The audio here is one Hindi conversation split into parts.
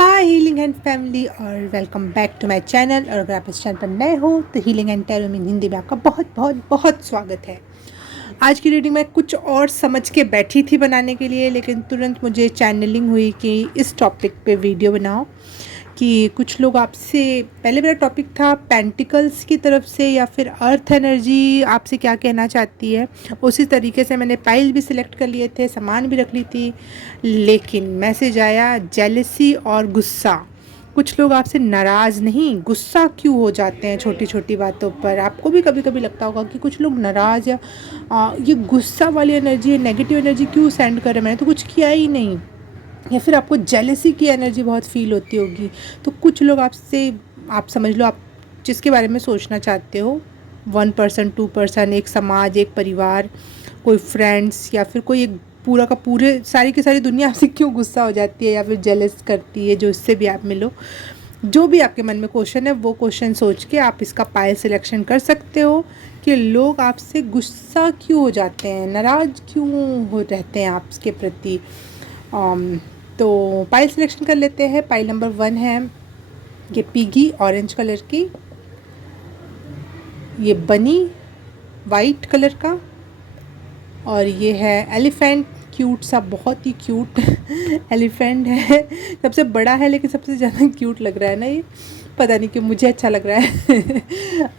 हाय हीलिंग एंड फैमिली और welcome back to my channel. और अगर आप इस चैनल पर नए हो तो हीलिंग एंड टैरो मीन हिंदी में आपका बहुत बहुत बहुत स्वागत है। आज की रीडिंग मैं कुछ और समझ के बैठी थी बनाने के लिए, लेकिन तुरंत मुझे चैनलिंग हुई कि इस टॉपिक पे वीडियो बनाओ। कि कुछ लोग आपसे, पहले मेरा टॉपिक था पेंटिकल्स की तरफ से या फिर अर्थ एनर्जी आपसे क्या कहना चाहती है। उसी तरीके से मैंने पाइल भी सिलेक्ट कर लिए थे, सामान भी रख ली थी, लेकिन मैसेज आया जेलसी और गुस्सा। कुछ लोग आपसे नाराज़ नहीं, गुस्सा क्यों हो जाते हैं छोटी छोटी बातों पर। आपको भी कभी कभी लगता होगा कि कुछ लोग नाराज़ या ये गुस्सा वाली एनर्जी, नेगेटिव एनर्जी क्यों सेंड कर रहे हैं, मैंने तो कुछ किया ही नहीं। या फिर आपको जेलसी की एनर्जी बहुत फील होती होगी। तो कुछ लोग आपसे, आप समझ लो आप जिसके बारे में सोचना चाहते हो, 1% 2%, एक समाज, एक परिवार, कोई फ्रेंड्स, या फिर कोई एक पूरा का पूरे सारी की सारी दुनिया आपसे क्यों गुस्सा हो जाती है या फिर जेलस करती है, जो इससे भी आप मिलो। जो भी आपके मन में क्वेश्चन है वो क्वेश्चन सोच के आप इसका पायल सिलेक्शन कर सकते हो कि लोग आपसे गुस्सा क्यों हो जाते हैं, नाराज़ क्यों हो रहते हैं आपके प्रति। तो पाइल सिलेक्शन कर लेते हैं। पाइल नंबर 1 है ये पिगी ऑरेंज कलर की, ये बनी वाइट कलर का, और ये है एलिफेंट, क्यूट सा, बहुत ही क्यूट एलिफेंट है। सबसे बड़ा है लेकिन सबसे ज़्यादा क्यूट लग रहा है ना ये, पता नहीं कि मुझे अच्छा लग रहा है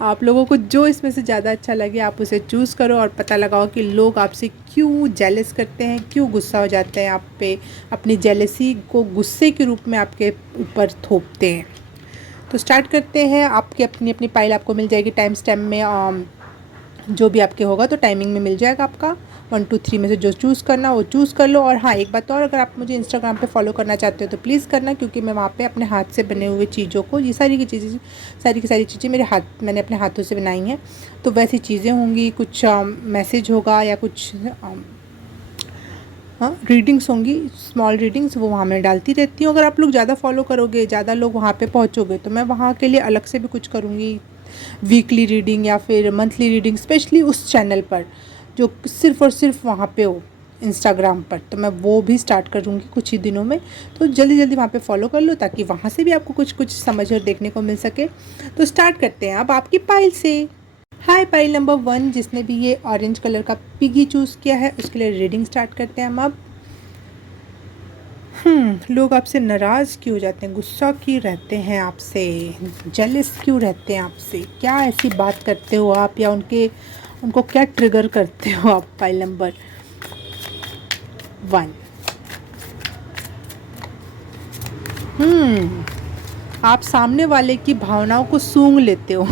आप लोगों को जो इसमें से ज़्यादा अच्छा लगे आप उसे चूज़ करो और पता लगाओ कि लोग आपसे क्यों जेलस करते हैं, क्यों गुस्सा हो जाते हैं आप पे, अपनी जेलसी को गुस्से के रूप में आपके ऊपर थोपते हैं। तो स्टार्ट करते हैं। आपकी अपनी अपनी पाइल आपको मिल जाएगी टाइम स्टैम्प में, जो भी आपके होगा तो टाइमिंग में मिल जाएगा आपका। 1 2 3 में से जो चूज़ करना वो चूज़ कर लो। और हाँ, एक बात और, अगर आप मुझे इंस्टाग्राम पे फॉलो करना चाहते हो तो प्लीज़ करना, क्योंकि मैं वहाँ पे अपने हाथ से बने हुए चीज़ों को, ये सारी की चीज़ें, सारी की सारी चीज़ें मेरे हाथ, मैंने अपने हाथों से बनाई हैं। तो वैसी चीज़ें होंगी, कुछ मैसेज होगा या कुछ हाँ रीडिंग्स होंगी, स्मॉल रीडिंग्स, वो वहाँ मैं डालती रहती हूँ। अगर आप लोग ज़्यादा फॉलो करोगे, ज़्यादा लोग वहाँ पे पहुँचोगे, तो मैं वहाँ के लिए अलग से भी कुछ करूँगी, वीकली रीडिंग या फिर मंथली रीडिंग, स्पेशली उस चैनल पर जो सिर्फ़ और सिर्फ वहाँ पे हो, इंस्टाग्राम पर। तो मैं वो भी स्टार्ट करूँगी कुछ ही दिनों में। तो जल्दी जल्दी वहाँ पे फॉलो कर लो ताकि वहाँ से भी आपको कुछ कुछ समझ और देखने को मिल सके। तो स्टार्ट करते हैं अब आपकी पाइल से। हाय पाइल नंबर 1, जिसने भी ये ऑरेंज कलर का पिगी चूज़ किया है उसके लिए रीडिंग स्टार्ट करते हैं हम अब। लोग आपसे नाराज़ क्यों हो जाते हैं, गुस्सा क्यों रहते हैं आपसे, जेलस क्यों रहते हैं आपसे, क्या ऐसी बात करते हो आप, या उनको क्या ट्रिगर करते हो आप। Pile number 1। आप सामने वाले की भावनाओं को सूंघ लेते हो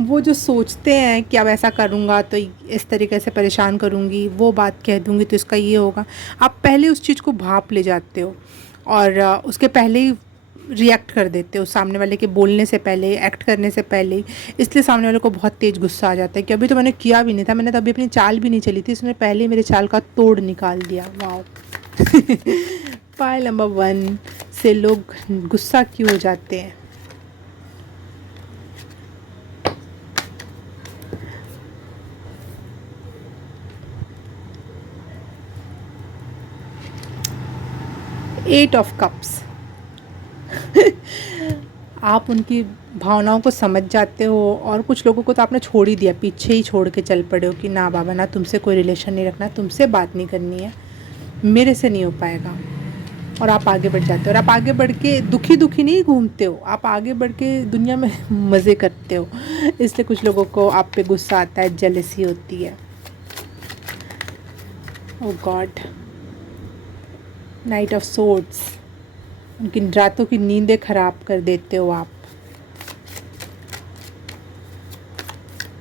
वो जो सोचते हैं कि अब ऐसा करूँगा तो इस तरीके से परेशान करूँगी, वो बात कह दूँगी तो इसका ये होगा, आप पहले उस चीज़ को भाप ले जाते हो और उसके पहले ही रिएक्ट कर देते हो, सामने वाले के बोलने से पहले, एक्ट करने से पहले ही। इसलिए सामने वाले को बहुत तेज़ गुस्सा आ जाता है कि अभी तो मैंने किया भी नहीं था, मैंने तो अभी अपनी चाल भी नहीं चली थी, इसने पहले ही मेरे चाल का तोड़ निकाल दिया। वाओ पाइल नंबर 1 से लोग गुस्सा क्यों हो जाते हैं। एट ऑफ कप्स आप उनकी भावनाओं को समझ जाते हो, और कुछ लोगों को तो आपने छोड़ ही दिया, पीछे ही छोड़ के चल पड़े हो कि ना बाबा, ना तुमसे कोई रिलेशन नहीं रखना, तुमसे बात नहीं करनी है, मेरे से नहीं हो पाएगा। और आप आगे बढ़ जाते हो, और आप आगे बढ़ के दुखी दुखी नहीं घूमते हो, आप आगे बढ़ के दुनिया में मज़े करते हो। इसलिए कुछ लोगों को आप पे गुस्सा आता है, जेलसी होती है। ओह गॉड, नाइट ऑफ सोर्ड्स, उनकी रातों की नींदें खराब कर देते हो आप,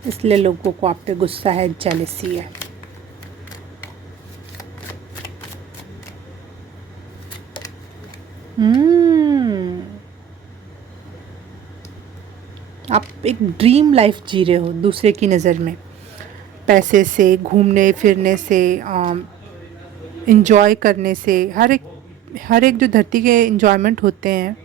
इसलिए लोगों को आप पे गुस्सा है, जेलसी है। आप एक ड्रीम लाइफ जी रहे हो दूसरे की नज़र में, पैसे से, घूमने फिरने से, इंजॉय करने से, हर एक जो धरती के इंजॉयमेंट होते हैं,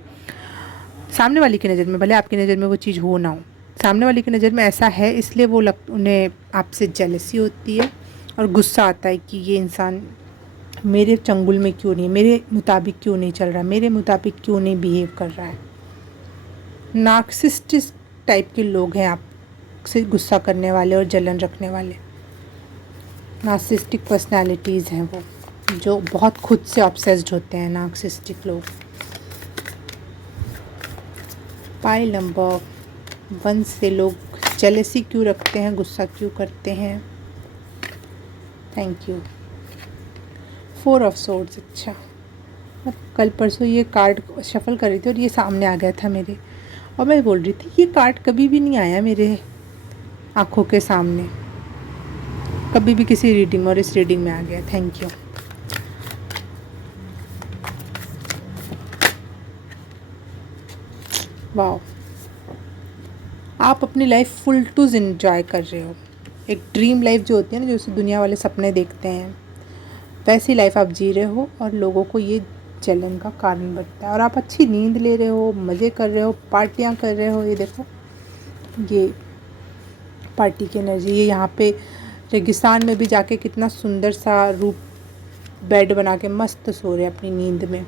सामने वाले की नज़र में, भले आपकी नज़र में वो चीज़ हो ना हो, सामने वाले की नज़र में ऐसा है, इसलिए उन्हें आपसे जेलसी होती है और गुस्सा आता है कि ये इंसान मेरे चंगुल में क्यों नहीं, मेरे मुताबिक क्यों नहीं चल रहा, मेरे मुताबिक क्यों नहीं बिहेव कर रहा है। नार्सिसिस्टिक टाइप के लोग हैं आपसे गुस्सा करने वाले और जलन रखने वाले। नार्सिसिस्टिक पर्सनालिटीज़ हैं वो, जो बहुत खुद से ऑब्सेस्ड होते हैं नार्सिसिस्टिक लोग। पाइल नंबर 1 से लोग जेलसी क्यों रखते हैं, गुस्सा क्यों करते हैं। Thank you. 4 of swords. अच्छा, मैं कल परसों ये कार्ड शफल कर रही थी और ये सामने आ गया था मेरे, और मैं बोल रही थी ये कार्ड कभी भी नहीं आया मेरे आँखों के सामने, कभी भी किसी रीडिंग, और इस रीडिंग में आ गया। Thank you. वाह, आप अपनी लाइफ फुल टू एंजॉय कर रहे हो। एक ड्रीम लाइफ जो होती है ना, जो उसे दुनिया वाले सपने देखते हैं, वैसी लाइफ आप जी रहे हो, और लोगों को ये जलन का कारण बनता है। और आप अच्छी नींद ले रहे हो, मज़े कर रहे हो, पार्टियां कर रहे हो। ये देखो, ये पार्टी की एनर्जी। ये यहाँ पे रेगिस्तान में भी जाके कितना सुंदर सा रूप बेड बना के मस्त सो रहे अपनी नींद में।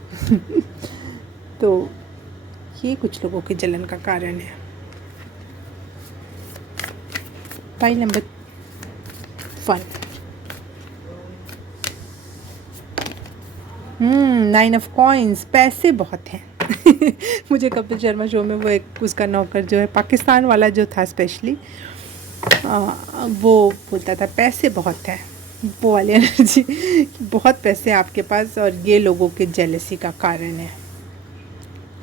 तो ये कुछ लोगों के जलन का कारण है। Pile number 1। 9 of coins. पैसे बहुत हैं। मुझे कपिल शर्मा शो में वो एक उसका नौकर जो है पाकिस्तान वाला जो था स्पेशली, वो बोलता था पैसे बहुत हैं, वो वाली एनर्जी। बहुत पैसे हैं आपके पास, और ये लोगों के जेलसी का कारण है।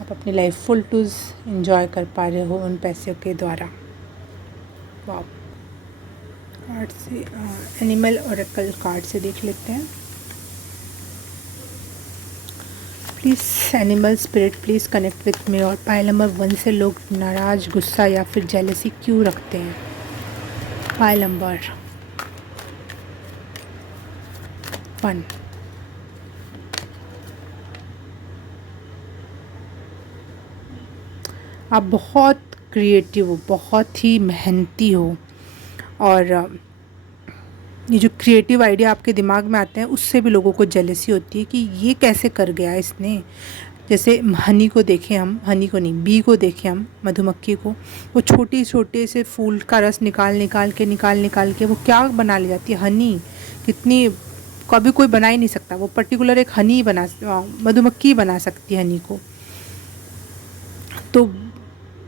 आप अपनी लाइफ फुल टू एंजॉय कर पा रहे हो उन पैसों के द्वारा। वाह। कार्ड से एनिमल ओरेकल कार्ड से देख लेते हैं। Please animal spirit please connect with me. और पाइल नंबर 1 से लोग नाराज़, गुस्सा या फिर जेलसी क्यों रखते हैं। Pile number 1। आप बहुत क्रिएटिव हो, बहुत ही मेहनती हो, और ये जो क्रिएटिव आइडिया आपके दिमाग में आते हैं उससे भी लोगों को जेलसी होती है कि ये कैसे कर गया इसने। जैसे हनी को देखें हम, हनी को नहीं, बी को देखें हम, मधुमक्खी को, वो छोटे छोटे से फूल का रस निकाल के वो क्या बना ले जाती है, हनी। कितनी, कभी कोई बना ही नहीं सकता, वो पर्टिकुलर एक हनी बना, मधुमक्खी बना सकती है हनी को। तो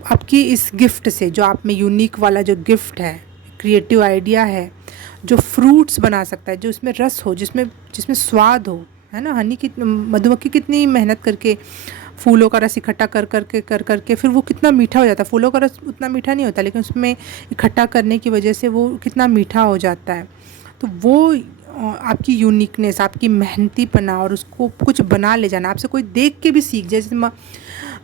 आपकी इस गिफ्ट से, जो आप में यूनिक वाला जो गिफ्ट है, क्रिएटिव आइडिया है, जो फ्रूट्स बना सकता है, जो इसमें रस हो, जिसमें स्वाद हो, है ना। हनी की, मधुमक्खी कितनी मेहनत करके फूलों का रस इकट्ठा कर फिर वो कितना मीठा हो जाता है। फूलों का रस उतना मीठा नहीं होता, लेकिन उसमें इकट्ठा करने की वजह से वो कितना मीठा हो जाता है। तो वो आपकी यूनिकनेस, आपकी मेहनतीपना, और उसको कुछ बना ले जाना, आपसे कोई देख के भी सीख जाए। जैसे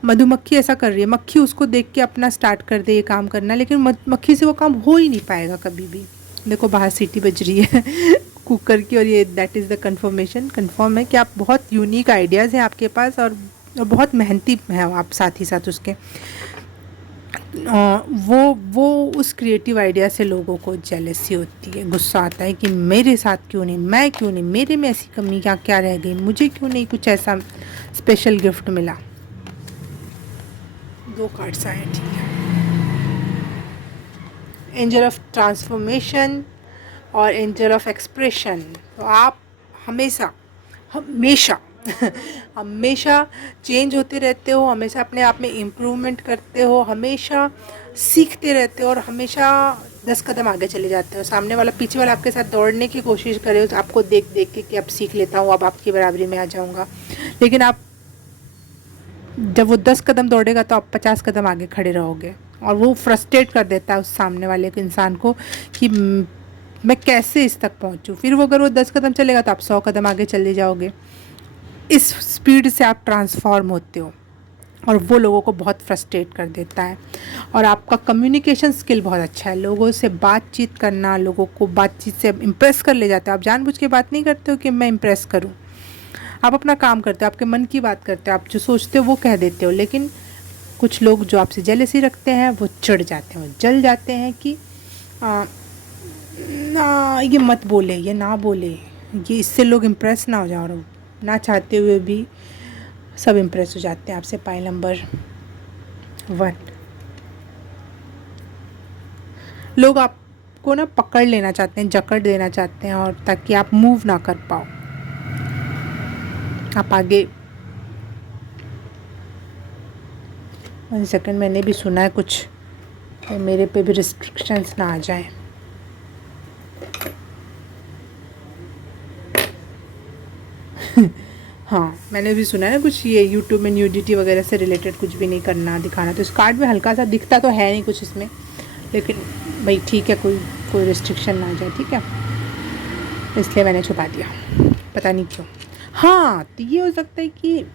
मधुमक्खी ऐसा कर रही है, मक्खी उसको देख के अपना स्टार्ट कर दे ये काम करना, लेकिन मक्खी से वो काम हो ही नहीं पाएगा कभी भी। देखो बाहर सीटी बज रही है कुकर की, और ये दैट इज़ द कन्फर्म है कि आप बहुत यूनिक आइडियाज़ हैं आपके पास, और बहुत मेहनती हैं आप साथ ही साथ उसके। वो उस क्रिएटिव आइडिया से लोगों को जेलसी होती है, गुस्सा आता है कि मेरे साथ क्यों नहीं, मैं क्यों नहीं, मेरे में ऐसी कमी क्या रह गई, मुझे क्यों नहीं कुछ ऐसा स्पेशल गिफ्ट मिला। 2 कार्ड्स आए, ठीक है। एंजल ऑफ ट्रांसफॉर्मेशन और एंजल ऑफ एक्सप्रेशन। तो आप हमेशा हमेशा चेंज होते रहते हो, हमेशा अपने आप में इम्प्रूवमेंट करते हो, हमेशा सीखते रहते हो, और हमेशा 10 कदम आगे चले जाते हो। सामने वाला, पीछे वाला आपके साथ दौड़ने की कोशिश करे तो आपको देख देख के कि अब सीख लेता हूँ, अब आपकी बराबरी में आ जाऊँगा, लेकिन आप जब वो 10 कदम दौड़ेगा तो आप 50 कदम आगे खड़े रहोगे, और वो फ्रस्ट्रेट कर देता है उस सामने वाले के इंसान को कि मैं कैसे इस तक पहुंचूं। फिर वो अगर वो 10 कदम चलेगा तो आप 100 कदम आगे चले जाओगे। इस स्पीड से आप ट्रांसफॉर्म होते हो, और वो लोगों को बहुत फ्रस्ट्रेट कर देता है। और आपका कम्युनिकेशन स्किल बहुत अच्छा है, लोगों से बातचीत करना, लोगों को बातचीत से इम्प्रेस कर ले जाते हो। आप जानबूझ के बात नहीं करते हो कि मैं इम्प्रेस करूं, आप अपना काम करते हो, आपके मन की बात करते हो, आप जो सोचते हो वो कह देते हो। लेकिन कुछ लोग जो आपसे जेलसी रखते हैं वो चिढ़ जाते हैं, जल जाते हैं कि ना ये मत बोले, ये ना बोले, ये इससे लोग इम्प्रेस ना हो जाओ, और ना चाहते हुए भी सब इम्प्रेस हो जाते हैं आपसे। पाइल नंबर 1, लोग आपको ना पकड़ लेना चाहते हैं, जकड़ देना चाहते हैं, और ताकि आप मूव ना कर पाओ, आप आगे। 1 सेकेंड, मैंने भी सुना है कुछ, तो मेरे पे भी रिस्ट्रिक्शंस ना आ जाए। हाँ, मैंने भी सुना है ना कुछ, ये यूट्यूब में न्यूडिटी वगैरह से रिलेटेड कुछ भी नहीं करना, दिखाना। तो इस कार्ड में हल्का सा दिखता तो है नहीं कुछ इसमें, लेकिन भाई ठीक है, कोई रिस्ट्रिक्शन ना आ जाए, ठीक है, इसलिए मैंने छुपा दिया, पता नहीं क्यों। हाँ, तो ये हो सकता है कि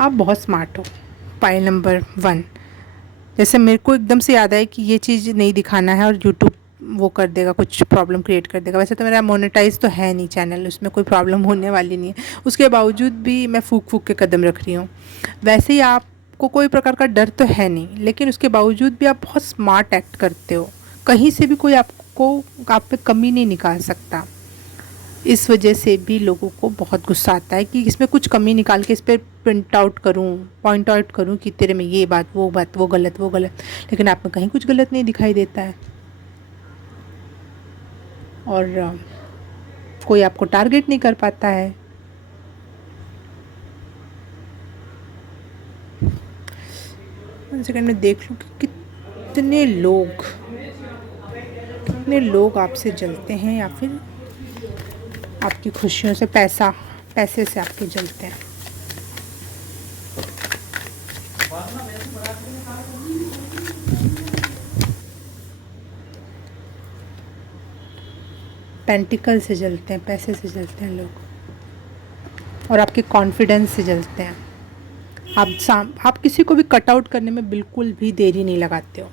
आप बहुत स्मार्ट हो। पाइल नंबर 1, जैसे मेरे को एकदम से याद आया कि ये चीज़ नहीं दिखाना है, और यूट्यूब वो कर देगा, कुछ प्रॉब्लम क्रिएट कर देगा। वैसे तो मेरा मोनेटाइज तो है नहीं चैनल, उसमें कोई प्रॉब्लम होने वाली नहीं है, उसके बावजूद भी मैं फूक फूक के कदम रख रही हूँ। वैसे ही आपको कोई प्रकार का डर तो है नहीं, लेकिन उसके बावजूद भी आप बहुत स्मार्ट एक्ट करते हो, कहीं से भी कोई आपको आप पे कमी नहीं निकाल सकता। इस वजह से भी लोगों को बहुत गुस्सा आता है कि इसमें कुछ कमी निकाल के इस पर पॉइंट आउट करूँ कि तेरे में ये बात, वो गलत, लेकिन आप में कहीं कुछ गलत नहीं दिखाई देता है, और कोई आपको टारगेट नहीं कर पाता है। सेकंड में देख लूँ कि कितने लोग आपसे जलते हैं, या फिर आपकी खुशियों से, पैसे से आपके जलते हैं। पेंटिकल से जलते हैं, पैसे से जलते हैं लोग, और आपके कॉन्फिडेंस से जलते हैं। आप किसी को भी कट आउट करने में बिल्कुल भी देरी नहीं लगाते हो।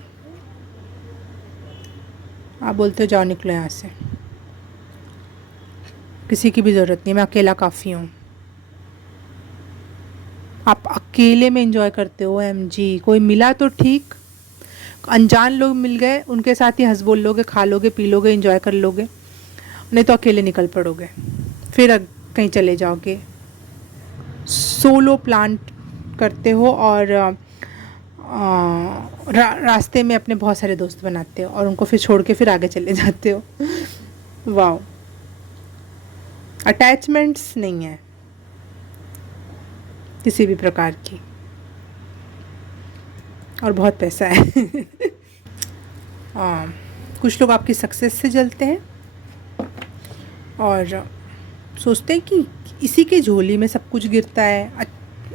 आप बोलते हो जाओ निकलो यहाँ से, किसी की भी ज़रूरत नहीं, मैं अकेला काफ़ी हूँ। आप अकेले में एंजॉय करते हो। MG, कोई मिला तो ठीक, अनजान लोग मिल गए, उनके साथ ही हंस बोल लोगे, खा लोगे, पी लोगे, एंजॉय कर लोगे, नहीं तो अकेले निकल पड़ोगे, फिर कहीं चले जाओगे। सोलो प्लान करते हो, और रास्ते में अपने बहुत सारे दोस्त बनाते हो, और उनको फिर छोड़ के फिर आगे चले जाते हो। वाह, अटैचमेंट्स नहीं है किसी भी प्रकार की, और बहुत पैसा है। कुछ लोग आपकी सक्सेस से जलते हैं, और सोचते हैं कि इसी के झोली में सब कुछ गिरता है,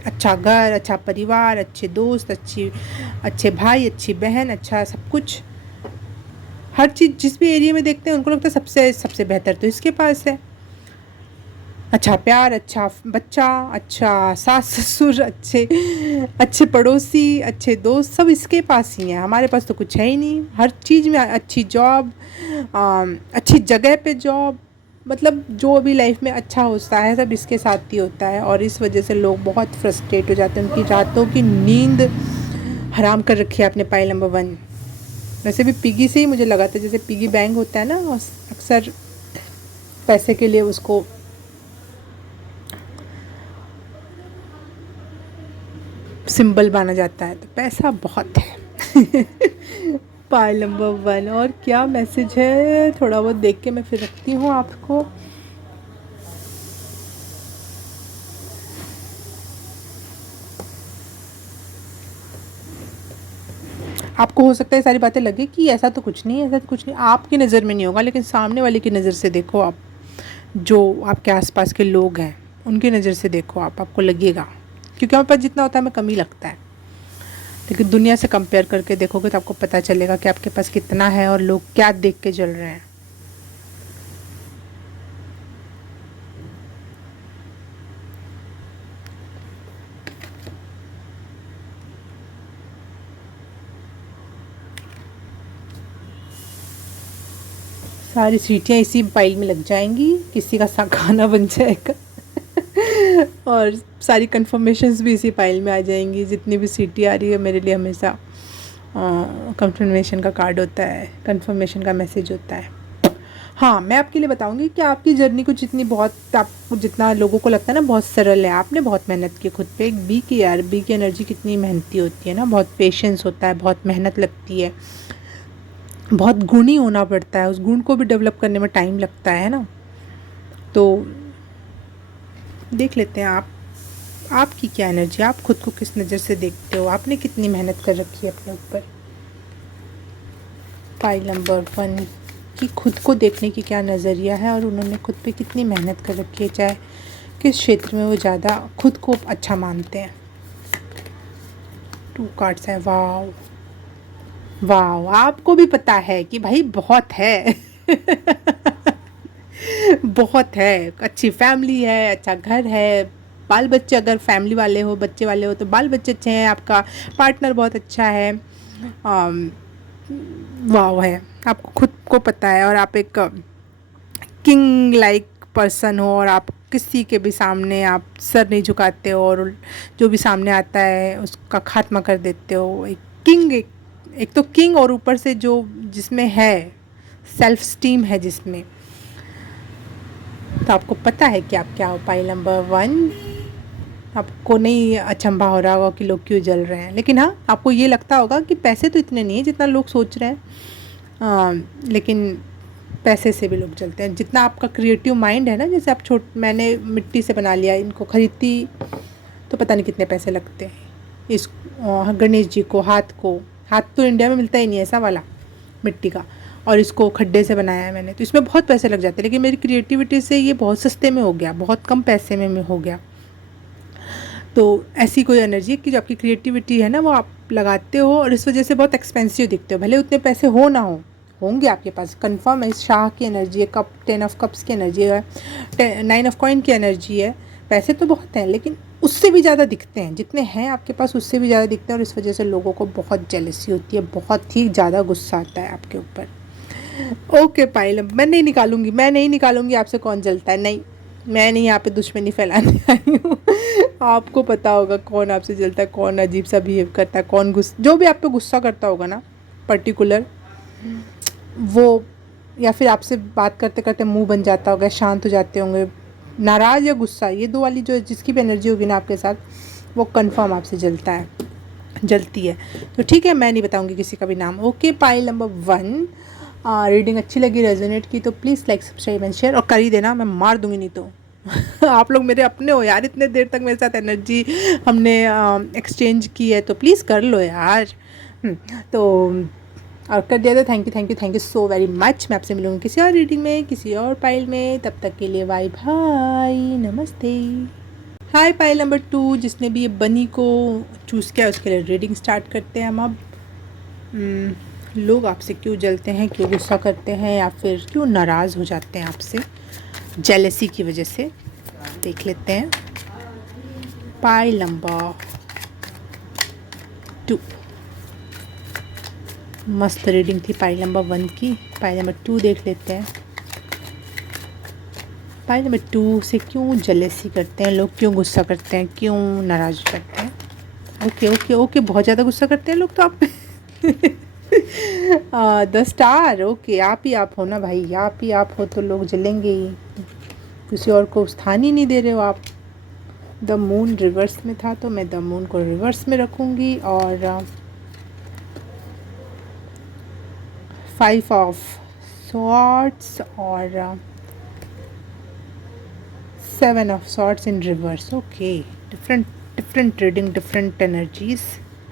अच्छा घर, अच्छा परिवार, अच्छे दोस्त, अच्छे भाई, अच्छी बहन, अच्छा सब कुछ, हर चीज़ जिस भी एरिया में देखते हैं उनको लगता है सबसे बेहतर तो इसके पास है। अच्छा प्यार, अच्छा बच्चा, अच्छा सास ससुर, अच्छे पड़ोसी, अच्छे दोस्त, सब इसके पास ही हैं, हमारे पास तो कुछ है ही नहीं। हर चीज़ में अच्छी जॉब, अच्छी जगह पे जॉब, मतलब जो भी लाइफ में अच्छा होता है सब इसके साथ ही होता है, और इस वजह से लोग बहुत फ्रस्ट्रेट हो जाते हैं, उनकी रातों की नींद हराम कर रखी है आपने पाइल नंबर 1। वैसे भी पिगी से ही मुझे लगा था, जैसे पिगी बैंक होता है ना, अक्सर पैसे के लिए उसको सिंबल माना जाता है, तो पैसा बहुत है। पाइल नंबर 1, और क्या मैसेज है थोड़ा बहुत देख के मैं फिर रखती हूँ आपको। आपको हो सकता है सारी बातें लगे कि ऐसा तो कुछ नहीं है, ऐसा तो कुछ नहीं, आपकी नज़र में नहीं होगा, लेकिन सामने वाले की नज़र से देखो आप, जो आपके आसपास के लोग हैं उनकी नज़र से देखो आप, आपको लगेगा, क्योंकि हमारे पास जितना होता है हमें कम ही लगता है, लेकिन दुनिया से कंपेयर करके देखोगे तो आपको पता चलेगा कि आपके पास कितना है और लोग क्या देख के जल रहे हैं। सारी सीटियाँ इसी पाइल में लग जाएंगी, किसी का खाना बन जाएगा। और सारी कंफर्मेशंस भी इसी पाइल में आ जाएंगी, जितनी भी सीटी आ रही है मेरे लिए हमेशा कंफर्मेशन का कार्ड होता है, कंफर्मेशन का मैसेज होता है। हाँ, मैं आपके लिए बताऊँगी कि आपकी जर्नी कुछ इतनी बहुत आपको जितना लोगों को लगता है ना बहुत सरल है, आपने बहुत मेहनत की खुद पे। एक बी की यार, बी की एनर्जी कितनी मेहनती होती है ना, बहुत पेशेंस होता है, बहुत मेहनत लगती है, बहुत गुणी होना पड़ता है, उस गुण को भी डेवलप करने में टाइम लगता है ना। तो देख लेते हैं आपकी क्या एनर्जी, आप खुद को किस नज़र से देखते हो, आपने कितनी मेहनत कर रखी है अपने ऊपर। पाइल नंबर 1 कि खुद को देखने की क्या नज़रिया है और उन्होंने खुद पे कितनी मेहनत कर रखी है, चाहे किस क्षेत्र में वो ज़्यादा खुद को अच्छा मानते हैं। 2 कार्ड्स है। वाव वाव, आपको भी पता है कि भाई बहुत है बहुत है, अच्छी फैमिली है, अच्छा घर है, बाल बच्चे, अगर फैमिली वाले हो, बच्चे वाले हो तो बाल बच्चे अच्छे हैं, आपका पार्टनर बहुत अच्छा है, वाव है, आपको खुद को पता है और आप एक किंग लाइक पर्सन हो और आप किसी के भी सामने आप सर नहीं झुकाते हो और जो भी सामने आता है उसका खात्मा कर देते हो। एक किंग, एक तो किंग और ऊपर से जो जिसमें है सेल्फ स्टीम है जिसमें, तो आपको पता है कि आप क्या हो। पाइल नंबर 1, आपको नहीं अचंभा हो रहा होगा कि लोग क्यों जल रहे हैं, लेकिन हाँ आपको ये लगता होगा कि पैसे तो इतने नहीं है जितना लोग सोच रहे हैं, लेकिन पैसे से भी लोग जलते हैं। जितना आपका क्रिएटिव माइंड है ना, जैसे आप मैंने मिट्टी से बना लिया, इनको खरीदती तो पता नहीं कितने पैसे लगते हैं। इस गणेश जी को, हाथ तो इंडिया में मिलता ही नहीं है ऐसा वाला मिट्टी का, और इसको खड्डे से बनाया है मैंने, तो इसमें बहुत पैसे लग जाते हैं, लेकिन मेरी क्रिएटिविटी से ये बहुत सस्ते में हो गया, बहुत कम पैसे में हो गया। तो ऐसी कोई एनर्जी है कि जो आपकी क्रिएटिविटी है ना वो आप लगाते हो और इस वजह से बहुत एक्सपेंसिव दिखते हो, भले उतने पैसे हो ना हो, होंगे आपके पास, कंफर्म है। शाह की एनर्जी है, कप 10 ऑफ कप्स की एनर्जी है, 9 ऑफ कॉइन की एनर्जी है। पैसे तो बहुत हैं लेकिन उससे भी ज़्यादा दिखते हैं, जितने हैं आपके पास उससे भी ज़्यादा दिखते हैं, और इस वजह से लोगों को बहुत जेलसी होती है, बहुत ही ज़्यादा गुस्सा आता है आपके ऊपर। ओके पाइल, मैं नहीं निकालूंगी आपसे कौन जलता है, नहीं, मैं नहीं यहाँ पे दुश्मनी फैलाने आई हूँ आपको पता होगा कौन आपसे जलता है, कौन अजीब सा बिहेव करता है, कौन जो भी आप पे गुस्सा करता होगा ना पर्टिकुलर, वो या फिर आपसे बात करते करते मुंह बन जाता होगा, शांत हो जाते होंगे, नाराज़ या गुस्सा, ये दो वाली जो जिसकी भी एनर्जी होगी ना आपके साथ, वो कंफर्म आपसे जलती है। तो ठीक है, मैं नहीं बताऊंगी किसी का भी नाम। ओके पाइल नंबर 1, रीडिंग अच्छी लगी, रेजोनेट की तो please like subscribe and share, और कर ही देना, मैं मार दूंगी नहीं तो आप लोग मेरे अपने हो यार, इतने देर तक मेरे साथ एनर्जी हमने एक्सचेंज की है, तो प्लीज़ कर लो यार। तो और कर दिया तो thank you so very much. मैं आपसे मिलूँगी किसी और रीडिंग में, किसी और पाइल में, तब तक के लिए बाय बाय, नमस्ते। हाय पाइल नंबर 2, जिसने भी ये बनी को चूज़ किया उसके लिए रीडिंग स्टार्ट करते हैं हम अब। लोग आपसे क्यों जलते हैं, क्यों गुस्सा करते हैं, या फिर क्यों नाराज़ हो जाते हैं आपसे जेलसी की वजह से, देख लेते हैं। पाइल नंबर 2, मस्त रीडिंग थी पाइल नंबर 1 की। पाइल नंबर 2 देख लेते हैं। पाइल नंबर 2 से क्यों जेलसी करते हैं लोग, क्यों गुस्सा करते हैं, क्यों नाराज़ करते हैं। ओके ओके ओके, बहुत ज़्यादा गुस्सा करते हैं लोग तो आप 10 स्टार। ओके, आप हो ना भाई, आप हो तो लोग जलेंगे ही, किसी और को स्थान ही नहीं दे रहे हो आप। द मून रिवर्स में था तो मैं द मून को रिवर्स में रखूँगी, और 5 ऑफ सॉर्ड्स और 7 of swords in reverse. Okay, different reading, different energies,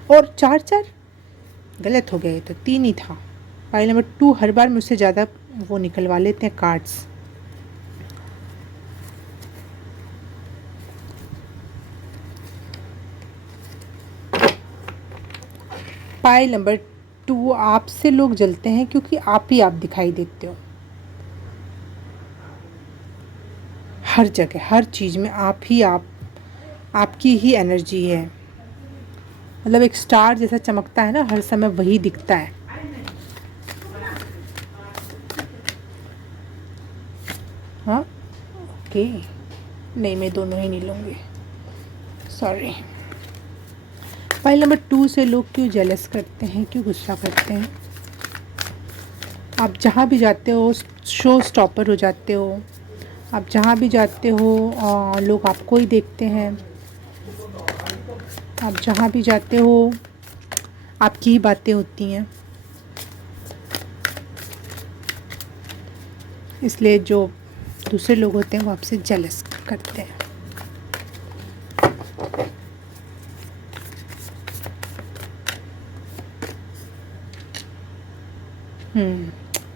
और 4 गलत हो गए तो 3 ही था। पाइल नंबर 2 हर बार मुझसे ज़्यादा वो निकलवा लेते हैं कार्ड्स। पाइल नंबर 2, आपसे लोग जलते हैं क्योंकि आप दिखाई देते हो हर जगह, हर चीज़ में आपकी ही एनर्जी है, मतलब एक स्टार जैसा चमकता है ना, हर समय वही दिखता है। हाँ ओके, नहीं मैं दोनों ही नहीं लूँगी, सॉरी। फाइल नंबर 2 से लोग क्यों जेलस करते हैं, क्यों गुस्सा करते हैं। आप जहाँ भी जाते हो शो स्टॉपर हो जाते हो, आप जहाँ भी जाते हो लोग आपको ही देखते हैं, आप जहाँ भी जाते हो आपकी ही बातें होती हैं। इसलिए जो दूसरे लोग होते हैं वो आपसे जेलस करते हैं।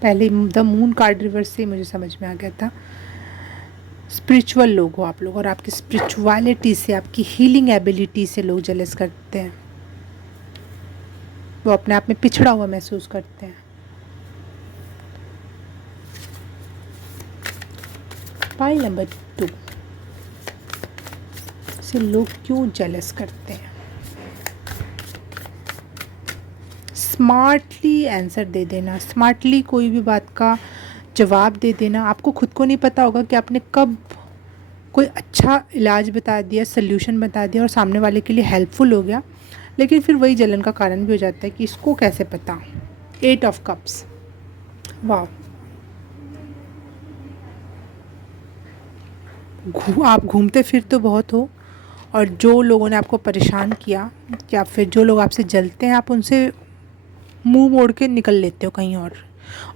पहले द मून कार्ड रिवर्स से मुझे समझ में आ गया था। स्पिरिचुअल लोग हो आप लोग, और आपकी स्पिरिचुअलिटी से, आपकी हीलिंग एबिलिटी से लोग जेलस करते हैं। वो अपने आप में पिछड़ा हुआ महसूस करते हैं। पाइल नंबर 2 से लोग क्यों जेलस करते हैं? स्मार्टली आंसर दे देना, स्मार्टली कोई भी बात का जवाब दे देना। आपको खुद को नहीं पता होगा कि आपने कब कोई अच्छा इलाज बता दिया, सल्यूशन बता दिया और सामने वाले के लिए हेल्पफुल हो गया, लेकिन फिर वही जलन का कारण भी हो जाता है कि इसको कैसे पता। 8 ऑफ कप्स, वाह। आप घूमते फिरते बहुत हो, और जो लोगों ने आपको परेशान किया या फिर जो लोग आपसे जलते हैं, आप उनसे मुंह मोड़ के निकल लेते हो कहीं और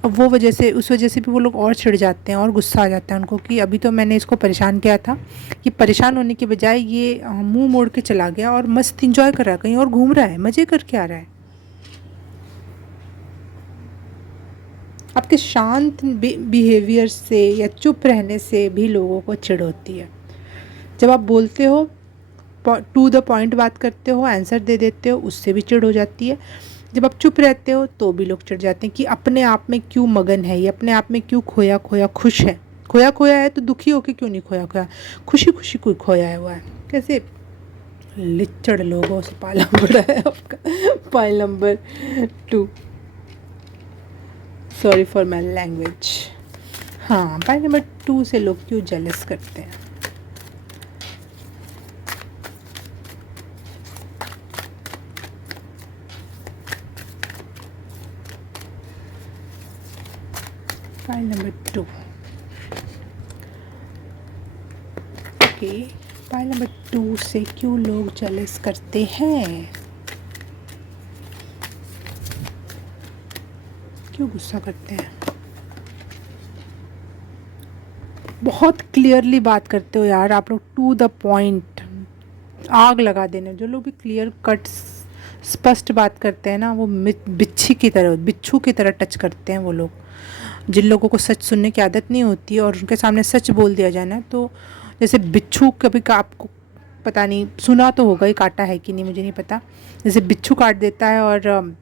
वो वजह से, उस वजह से भी वो लोग और चिढ़ जाते हैं और गुस्सा आ जाता है उनको कि अभी तो मैंने इसको परेशान किया था, कि परेशान होने के बजाय ये मुंह मोड़ के चला गया और मस्त इंजॉय कर रहा है, कहीं और घूम रहा है, मज़े करके आ रहा है। आपके शांत बिहेवियर से या चुप रहने से भी लोगों को चिढ़ होती है। जब आप बोलते हो, टू द पॉइंट बात करते हो, आंसर दे देते हो, उससे भी चिढ़ हो जाती है। जब आप चुप रहते हो तो भी लोग चिढ़ जाते हैं कि अपने आप में क्यों मगन है ये, अपने आप में क्यों खोया खोया खुश है। खोया खोया है तो दुखी होके क्यों नहीं खोया खोया, खुशी खुशी कोई खोया हुआ है। कैसे लिच्चड़ लोगों से पाला पड़ा है आपका। Pile number 2, sorry for my language. हाँ, पाइल नंबर 2 से लोग क्यों जेलस करते हैं? Pile number 2, okay. Pile number 2 से क्यों लोग जेलस करते हैं? क्यों गुस्सा करते हैं? बहुत क्लियरली बात करते हो यार आप लोग, टू द पॉइंट, आग लगा देना। जो लोग भी क्लियर कट स्पष्ट बात करते हैं ना, वो बिच्छू की तरह टच करते हैं वो लोग। जिन लोगों को सच सुनने की आदत नहीं होती और उनके सामने सच बोल दिया जाए ना, तो जैसे बिच्छू कभी का, आपको पता नहीं, सुना तो होगा ही, काटा है कि नहीं मुझे नहीं पता। जैसे बिच्छू काट देता है और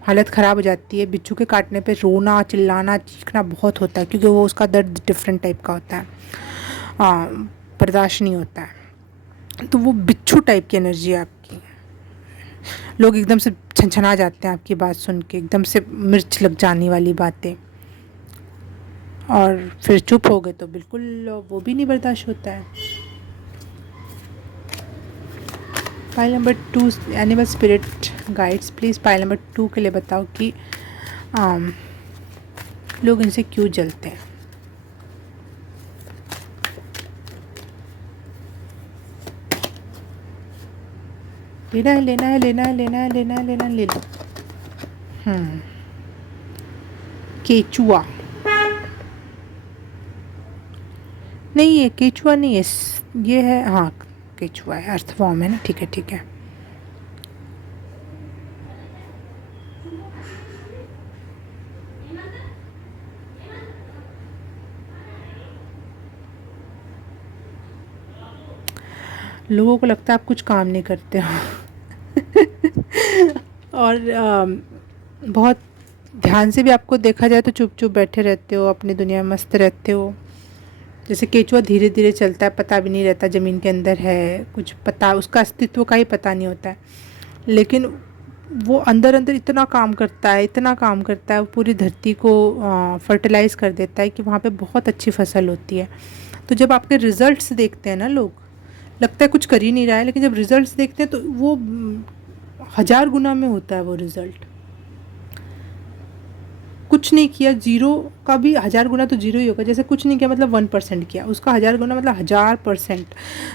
हालत ख़राब हो जाती है। बिच्छू के काटने पे रोना, चिल्लाना, चीखना बहुत होता है, क्योंकि वो उसका दर्द डिफरेंट टाइप का होता है, बर्दाश्त नहीं होता है। तो वो बिच्छू टाइप की एनर्जी है आपकी। लोग एकदम से छनछना जाते हैं आपकी बात सुन के, एकदम से मिर्च लग जाने वाली बातें, और फिर चुप हो गए तो बिल्कुल वो भी नहीं बर्दाश्त होता है। Pile number 2, animal spirit guides please pile number 2 के लिए बताओ कि लोग इनसे क्यों जलते हैं। लेना है, लेना है, लेना है, लेना है, लेना है, लेना है, ले लो। केचुआ नहीं है, केचुआ नहीं है, ये है, हाँ केचुआ है, अर्थवॉर्म है ना, ठीक है ठीक है। लोगों को लगता है आप कुछ काम नहीं करते हो। और बहुत ध्यान से भी आपको देखा जाए तो चुप चुप बैठे रहते हो, अपनी दुनिया में मस्त रहते हो। जैसे केचुआ धीरे धीरे चलता है, पता भी नहीं रहता ज़मीन के अंदर है कुछ, पता उसका अस्तित्व का ही पता नहीं होता है, लेकिन वो अंदर अंदर इतना काम करता है, इतना काम करता है, वो पूरी धरती को फर्टिलाइज़ कर देता है कि वहाँ पे बहुत अच्छी फसल होती है। तो जब आपके रिज़ल्ट्स देखते हैं ना लोग, लगता है कुछ कर ही नहीं रहा है, लेकिन जब रिज़ल्ट्स देखते हैं तो वो 1000 गुना में होता है वो रिज़ल्ट। कुछ नहीं किया, ज़ीरो का भी 1000 गुना तो ज़ीरो ही होगा। जैसे कुछ नहीं किया मतलब 1% किया, उसका 1000 गुना मतलब 1000%।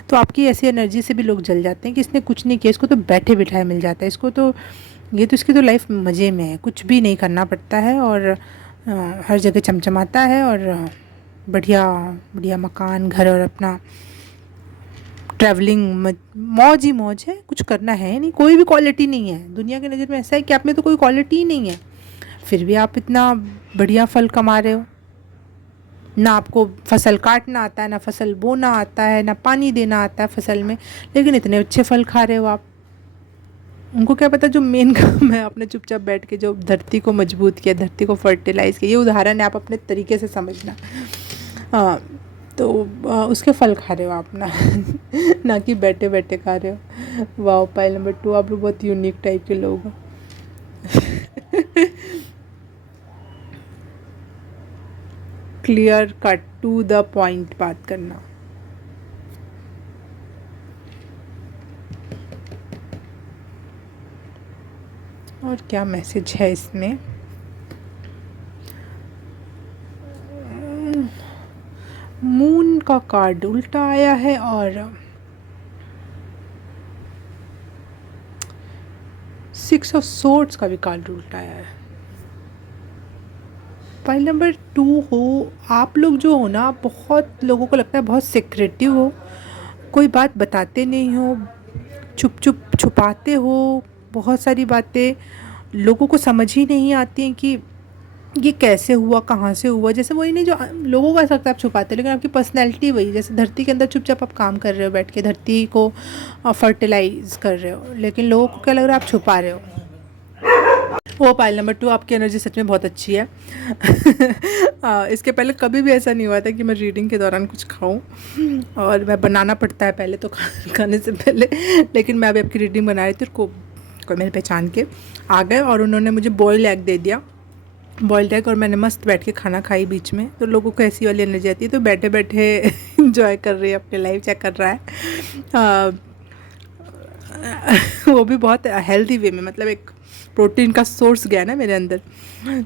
तो आपकी ऐसी एनर्जी से भी लोग जल जाते हैं कि इसने कुछ नहीं किया, इसको तो बैठे बिठाए मिल जाता है, इसको तो ये तो इसकी तो लाइफ मज़े में है, कुछ भी नहीं करना पड़ता है और हर जगह चमचमाता है और बढ़िया बढ़िया मकान घर और अपना ट्रैवलिंग मौज ही मौज है, कुछ करना है नहीं, कोई भी क्वालिटी नहीं है दुनिया की नज़र में। ऐसा है कि आप में तो कोई क्वालिटी ही नहीं है, फिर भी आप इतना बढ़िया फल कमा रहे हो। ना आपको फसल काटना आता है, ना फसल बोना आता है, ना पानी देना आता है फसल में, लेकिन इतने अच्छे फल खा रहे हो आप। उनको क्या पता जो मेन काम है, आपने चुपचाप बैठ के जो धरती को मजबूत किया, धरती को फर्टिलाइज किया। ये उदाहरण है, आप अपने तरीके से समझना। हाँ, तो उसके फल खा रहे हो आप ना ना कि बैठे बैठे खा रहे हो। वाह, पाइल नंबर 2, आप लोग बहुत यूनिक टाइप के लोग हो। Clear cut to the point बात करना। और क्या मैसेज है इसमें? मून का कार्ड उल्टा आया है और 6 ऑफ सोर्ड्स का भी कार्ड उल्टा आया है। पॉइंट नंबर 2 हो, आप लोग जो हो ना, बहुत लोगों को लगता है बहुत सिक्रेटिव हो, कोई बात बताते नहीं हो, चुप चुप छुपाते हो बहुत सारी बातें, लोगों को समझ ही नहीं आती हैं कि ये कैसे हुआ, कहाँ से हुआ। जैसे वही नहीं, जो लोगों को ऐसा लगता है आप छुपाते हो, लेकिन आपकी पर्सनैलिटी वही। जैसे धरती के अंदर चुपचाप आप काम कर रहे हो बैठ के, धरती को फर्टिलाइज कर रहे हो, लेकिन लोगों को क्या लग रहा है आप छुपा रहे हो। वो पाइल नंबर 2, आपकी एनर्जी सच में बहुत अच्छी है। इसके पहले कभी भी ऐसा नहीं हुआ था कि मैं रीडिंग के दौरान कुछ खाऊं, और मैं बनाना पड़ता है पहले तो खाने से पहले। लेकिन मैं अभी आपकी रीडिंग बना रही थी, कोई मेरे पहचान के आ गए और उन्होंने मुझे बॉइल्ड एग दे दिया, बॉइल्ड एग, और मैंने मस्त बैठ के खाना खाई बीच में। तो लोगों को ऐसी वाली एनर्जी आती है, तो बैठे बैठे इंजॉय कर रही है अपनी लाइफ, चेक कर रहा है। वो भी बहुत हेल्दी वे में, मतलब एक प्रोटीन का सोर्स गया ना मेरे अंदर,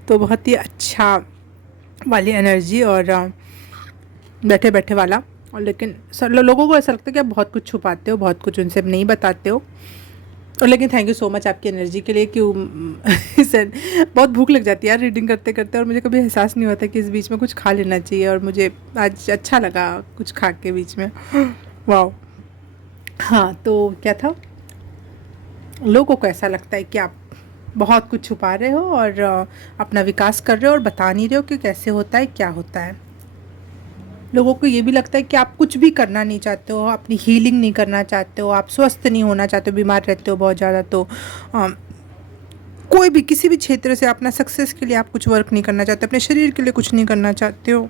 तो बहुत ही अच्छा वाली एनर्जी और बैठे बैठे वाला। और लेकिन लोगों को ऐसा लगता है कि आप बहुत कुछ छुपाते हो, बहुत कुछ उनसे नहीं बताते हो। और लेकिन थैंक यू सो मच आपकी एनर्जी के लिए। क्यों इसे बहुत भूख लग जाती है यार रीडिंग करते करते, और मुझे कभी एहसास नहीं होता कि इस बीच में कुछ खा लेना चाहिए, और मुझे आज अच्छा लगा कुछ खा के बीच में। वाह। हाँ, तो क्या था, लोगों को ऐसा लगता है कि आप बहुत कुछ छुपा रहे हो और अपना विकास कर रहे हो और बता नहीं रहे हो कि कैसे होता है, क्या होता है। लोगों को ये भी लगता है कि आप कुछ भी करना नहीं चाहते हो, अपनी हीलिंग नहीं करना चाहते हो, आप स्वस्थ नहीं होना चाहते हो, बीमार रहते हो बहुत ज़्यादा। तो कोई भी किसी भी क्षेत्र से अपना सक्सेस के लिए आप कुछ वर्क नहीं करना चाहते, अपने शरीर के लिए कुछ नहीं करना चाहते हो,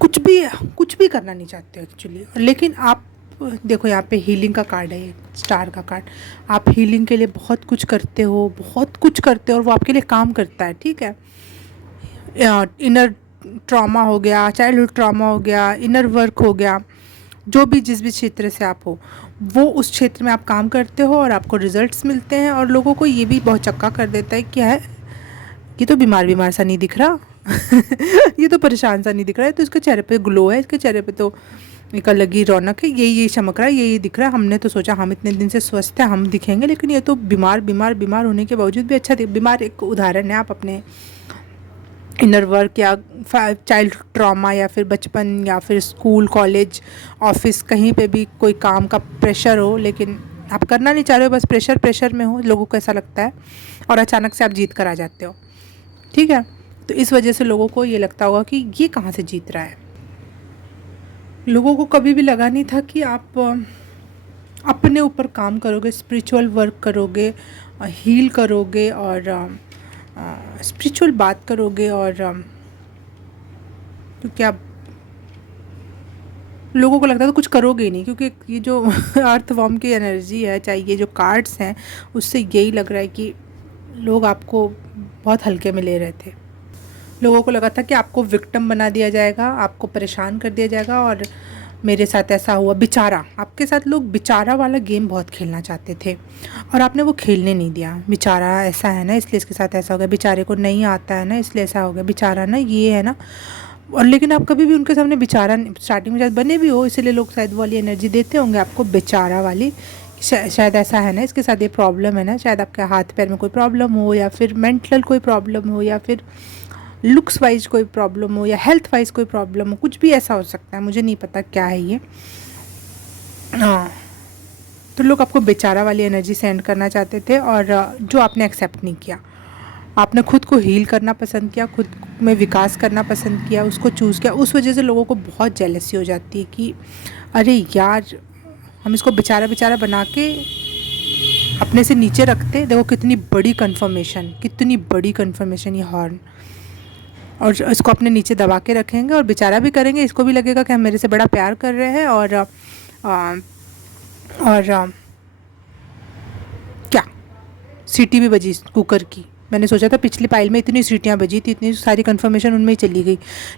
कुछ भी करना नहीं चाहते हो एक्चुअली। लेकिन आप देखो, यहाँ पे हीलिंग का कार्ड है, स्टार का कार्ड। आप हीलिंग के लिए बहुत कुछ करते हो, बहुत कुछ करते हो, और वो आपके लिए काम करता है, ठीक है। इनर ट्रॉमा हो गया, चाइल्डहुड ट्रॉमा हो गया, इनर वर्क हो गया, जो भी जिस भी क्षेत्र से आप हो, वो उस क्षेत्र में आप काम करते हो और आपको रिजल्ट्स मिलते हैं। और लोगों को ये भी बहुत चक्का कर देता है, क्या है, ये तो बीमार बीमार सा नहीं दिख रहा। ये तो परेशान सा नहीं दिख रहा है, तो इसके चेहरे पे ग्लो है, इसके चेहरे पे तो एक अलग ही रौनक है, यही चमक रहा है, यही दिख रहा है। हमने तो सोचा हम इतने दिन से स्वस्थ हैं, हम दिखेंगे, लेकिन ये तो बीमार बीमार बीमार होने के बावजूद भी अच्छा बीमार। एक उदाहरण है, आप अपने इनर वर्क या चाइल्ड ट्रॉमा या फिर बचपन या फिर स्कूल कॉलेज ऑफिस कहीं पे भी कोई काम का प्रेशर हो, लेकिन आप करना नहीं चाह रहे हो, बस प्रेशर में हो, लोगों को ऐसा लगता है, और अचानक से आप जीत कर आ जाते हो, ठीक है। तो इस वजह से लोगों को ये लगता होगा कि ये कहाँ से जीत रहा है। लोगों को कभी भी लगा नहीं था कि आप अपने ऊपर काम करोगे, स्पिरिचुअल वर्क करोगे, हील करोगे और स्पिरिचुअल बात करोगे, और क्योंकि आप लोगों को लगता था कुछ करोगे ही नहीं, क्योंकि ये जो अर्थ फॉर्म की एनर्जी है, चाहे ये जो कार्ड्स हैं, उससे यही लग रहा है कि लोग आपको बहुत हल्के में ले रहे थे। लोगों को लगा था कि आपको विक्टिम बना दिया जाएगा, आपको परेशान कर दिया जाएगा, और मेरे साथ ऐसा हुआ, बेचारा, आपके साथ लोग बेचारा वाला गेम बहुत खेलना चाहते थे और आपने वो खेलने नहीं दिया। बेचारा ऐसा है ना इसलिए इसके साथ ऐसा हो गया, बेचारे को नहीं आता है ना इसलिए ऐसा हो गया, बेचारा ना ये है ना। और लेकिन आप कभी भी उनके सामने बेचारा स्टार्टिंग में शायद बने भी हो, इसलिए लोग शायद वो वाली एनर्जी देते होंगे आपको, बेचारा वाली। शायद ऐसा है ना इसके साथ ये प्रॉब्लम है ना, शायद आपके हाथ पैर में कोई प्रॉब्लम हो, या फिर मेंटल कोई प्रॉब्लम हो, या फिर लुक्स वाइज कोई प्रॉब्लम हो, या हेल्थ वाइज कोई प्रॉब्लम हो, कुछ भी ऐसा हो सकता है, मुझे नहीं पता क्या है ये। हाँ, तो लोग आपको बेचारा वाली एनर्जी सेंड करना चाहते थे और जो आपने एक्सेप्ट नहीं किया। आपने खुद को हील करना पसंद किया, खुद में विकास करना पसंद किया, उसको चूज़ किया। उस वजह से लोगों को बहुत जेलसी हो जाती है कि अरे यार, हम इसको बेचारा बेचारा बना के अपने से नीचे रखते। देखो कितनी बड़ी कन्फर्मेशन, कितनी बड़ी कन्फर्मेशन ये हॉर्न। और इसको अपने नीचे दबा के रखेंगे और बेचारा भी करेंगे, इसको भी लगेगा कि हम मेरे से बड़ा प्यार कर रहे हैं। और क्या सीटी भी बजी कुकर की। मैंने सोचा था पिछली पाइल में इतनी सीटियाँ बजी थी, इतनी सारी कन्फर्मेशन उनमें ही चली गई,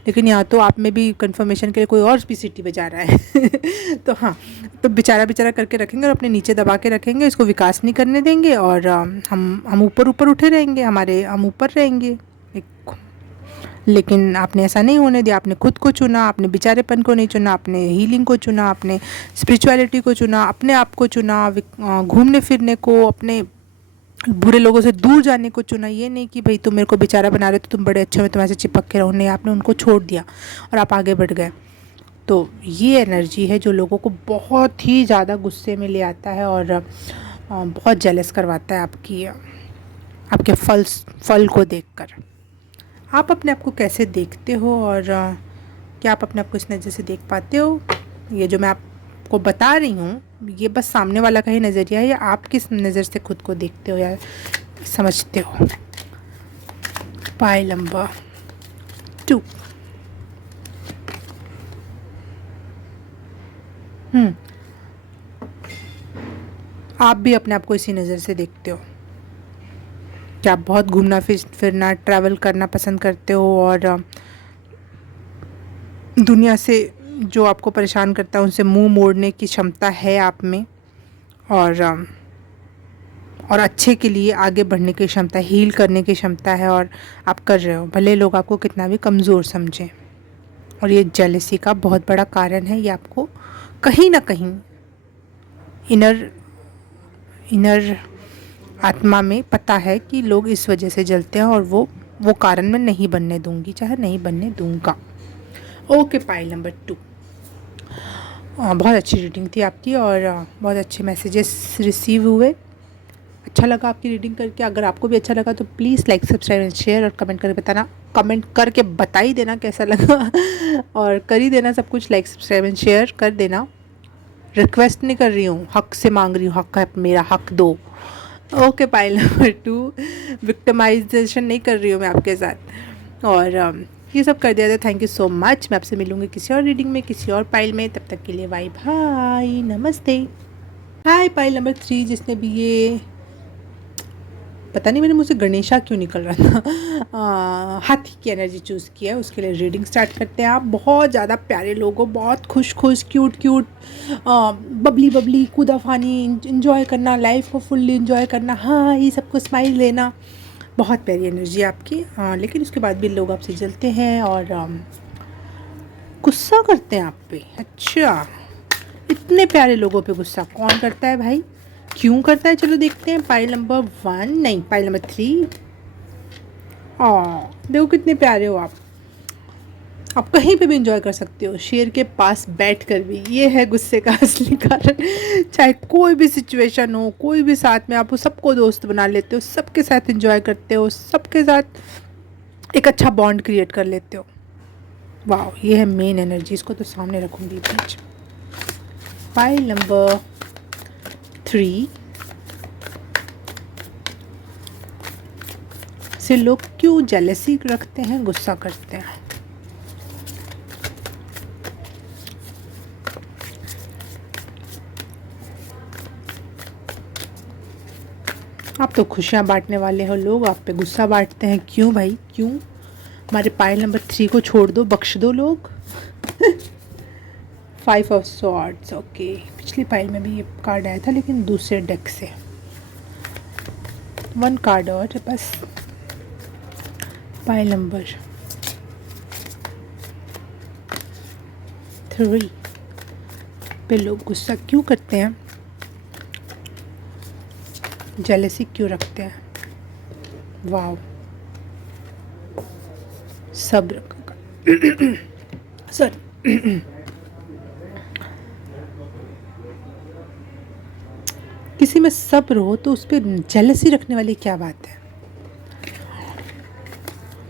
लेकिन यहाँ तो आप में भी कन्फर्मेशन के लिए कोई और भी सीटी बजा रहा है। तो हाँ, तो बेचारा बेचारा करके रखेंगे और अपने नीचे दबा के रखेंगे, इसको विकास नहीं करने देंगे और हम ऊपर ऊपर उठे रहेंगे, हम ऊपर रहेंगे। लेकिन आपने ऐसा नहीं होने दिया। आपने खुद को चुना, आपने बेचारेपन को नहीं चुना, आपने हीलिंग को चुना, आपने स्पिरिचुअलिटी को चुना, अपने आप को चुना, घूमने फिरने को, अपने बुरे लोगों से दूर जाने को चुना। ये नहीं कि भाई तुम मेरे को बेचारा बना रहे हो तो तुम बड़े अच्छे में तुम्हारे से चिपक के रहो, नहीं, आपने उनको छोड़ दिया और आप आगे बढ़ गए। तो ये एनर्जी है जो लोगों को बहुत ही ज़्यादा गुस्से में ले आता है और बहुत जेलस करवाता है आपके फल को देखकर। आप अपने आप को कैसे देखते हो और क्या आप अपने आप को इस नज़र से देख पाते हो? ये जो मैं आपको बता रही हूँ ये बस सामने वाला का ही नज़रिया है, या आप किस नज़र से खुद को देखते हो या समझते हो? Pile number 2। आप भी अपने आप को इसी नज़र से देखते हो कि आप बहुत घूमना फिरना ट्रैवल करना पसंद करते हो और दुनिया से जो आपको परेशान करता है उनसे मुंह मोड़ने की क्षमता है आप में, और अच्छे के लिए आगे बढ़ने की क्षमता, हील करने की क्षमता है और आप कर रहे हो, भले लोग आपको कितना भी कमज़ोर समझें। और ये जेलसी का बहुत बड़ा कारण है। ये आपको कहीं ना कहीं इनर आत्मा में पता है कि लोग इस वजह से जलते हैं और वो कारण मैं नहीं बनने दूंगी, चाहे नहीं बनने दूंगा। Okay, pile number 2। बहुत अच्छी रीडिंग थी आपकी और बहुत अच्छे मैसेजेस रिसीव हुए। अच्छा लगा आपकी रीडिंग करके। अगर आपको भी अच्छा लगा तो please like, subscribe and share और कमेंट करके बताना। कमेंट करके बता ही देना कैसा लगा और कर ही देना सब कुछ, लाइक सब्सक्राइब एंड शेयर कर देना। रिक्वेस्ट नहीं कर रही हूँ, हक से मांग रही हूँ, हक है मेरा, हक दो। Okay, pile number 2। विक्टिमाइजेशन नहीं कर रही हूँ मैं आपके साथ, और ये सब कर दिया था। Thank you so much. मैं आपसे मिलूँगी किसी और रीडिंग में, किसी और पाइल में। तब तक के लिए बाय बाय, नमस्ते। हाय पाइल नंबर 3, जिसने भी ये, पता नहीं मेरे मुँह से गणेशा क्यों निकल रहा था, हाथी की एनर्जी चूज़ किया है, उसके लिए रीडिंग स्टार्ट करते हैं। आप बहुत ज़्यादा प्यारे लोग हो, बहुत खुश क्यूट, बबली बबली, कूदाफानी, इंजॉय करना, लाइफ को फुल्ली इंजॉय करना, हाँ ये सबको स्माइल देना, बहुत प्यारी एनर्जी आपकी। लेकिन उसके बाद भी लोग आपसे जलते हैं और गुस्सा करते हैं आप पे। अच्छा, इतने प्यारे लोगों पे गुस्सा कौन करता है भाई, क्यों करता है? चलो देखते हैं। पाइल नंबर 1, नहीं पाइल नंबर 3। देखो कितने प्यारे हो आप कहीं पे भी इंजॉय कर सकते हो, शेर के पास बैठ कर भी। ये है गुस्से का असली कारण। चाहे कोई भी सिचुएशन हो, कोई भी साथ में आप हो, सबको दोस्त बना लेते हो, सबके साथ इंजॉय करते हो, सबके साथ एक अच्छा बॉन्ड क्रिएट कर लेते हो। वाह, ये है मेन एनर्जी। इसको तो सामने रखूँगी बीच। पाइल नंबर 3 से लोग क्यों जेलसी रखते हैं, गुस्सा करते हैं? आप तो खुशियाँ बांटने वाले हो, लोग आप पे गुस्सा बांटते हैं। क्यों भाई, क्यों? हमारे पाइल नंबर 3 को छोड़ दो, बख्श दो लोग। Five of swords. ओके, पिछली पाइल में भी ये कार्ड आया था लेकिन दूसरे डेक से। वन कार्ड और बस। पाइल नंबर 3 पे लोग गुस्सा क्यों करते हैं, जेलसी क्यों रखते हैं? वाव, सब्र सॉरी किसी में सब्र हो तो उस पर जेलसी रखने वाली क्या बात है?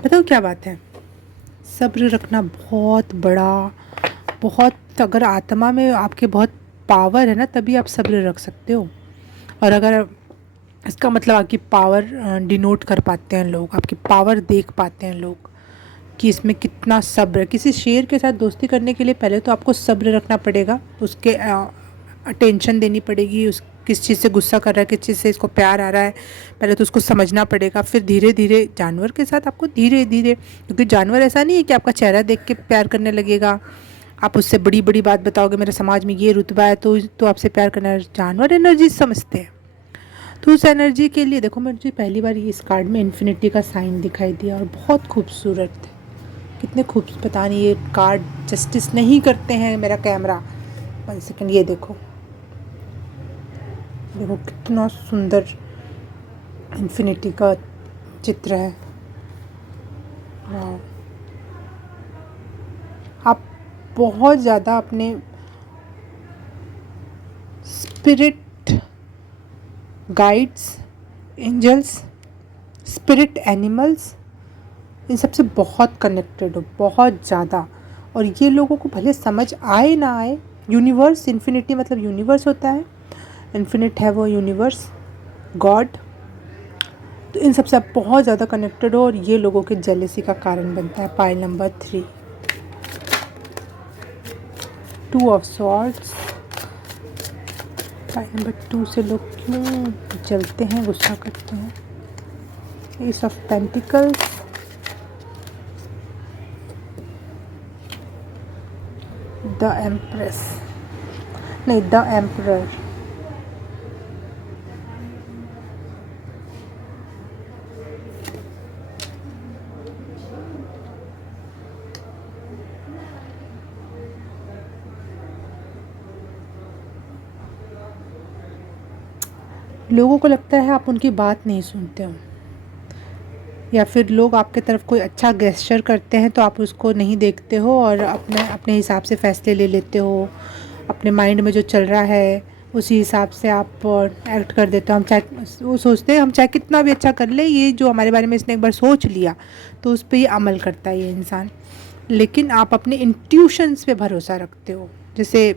बताओ क्या बात है? सब्र रखना बहुत बड़ा, बहुत, अगर आत्मा में आपके बहुत पावर है ना तभी आप सब्र रख सकते हो। और अगर इसका मतलब आपकी पावर डिनोट कर पाते हैं लोग, आपकी पावर देख पाते हैं लोग कि इसमें कितना सब्र है। किसी शेर के साथ दोस्ती करने के लिए पहले तो आपको सब्र रखना पड़ेगा, उसके अटेंशन देनी पड़ेगी, उस किस चीज़ से गुस्सा कर रहा है, किस चीज़ से इसको प्यार आ रहा है, पहले तो उसको समझना पड़ेगा। फिर धीरे धीरे जानवर के साथ आपको धीरे धीरे, क्योंकि जानवर ऐसा नहीं है कि आपका चेहरा देख के प्यार करने लगेगा, आप उससे बड़ी बड़ी बात बताओगे मेरे समाज में ये रुतबा है तो आपसे प्यार करना है। जानवर एनर्जी समझते हैं, तो उस एनर्जी के लिए देखो, मुझे पहली बार इस कार्ड में इन्फिनिटी का साइन दिखाई दिया और बहुत खूबसूरत थे, कितने खूबसूरत। पता नहीं ये कार्ड जस्टिस नहीं करते हैं मेरा कैमरा। 1 सेकेंड, ये देखो, देखो कितना सुंदर इन्फिनिटी का चित्र है। वाह, आप बहुत ज़्यादा अपने spirit guides, angels, spirit animals, इन सबसे बहुत कनेक्टेड हो, बहुत ज़्यादा। और ये लोगों को भले समझ आए ना आए, यूनिवर्स, इन्फिनिटी मतलब यूनिवर्स होता है, इन्फिनिट है वो यूनिवर्स, गॉड, तो इन सबसे आप बहुत ज़्यादा कनेक्टेड हो और ये लोगों के जेलेसी का कारण बनता है। Pile number 3, 2 of swords. Pile number 2 से लोग क्यों जलते हैं, गुस्सा करते हैं? S of pentacles, the empress, नहीं द एम्परर, लोगों को लगता है आप उनकी बात नहीं सुनते हो, या फिर लोग आपके तरफ कोई अच्छा गेस्चर करते हैं तो आप उसको नहीं देखते हो और अपने अपने हिसाब से फ़ैसले ले लेते हो, अपने माइंड में जो चल रहा है उसी हिसाब से आप एक्ट कर देते हो। हम चाहे, वो सोचते हैं हम चाहे कितना भी अच्छा कर ले, ये जो हमारे बारे में इसने एक बार सोच लिया तो उस पर ये अमल करता है ये इंसान। लेकिन आप अपने इंट्यूशंस पे भरोसा रखते हो, जैसे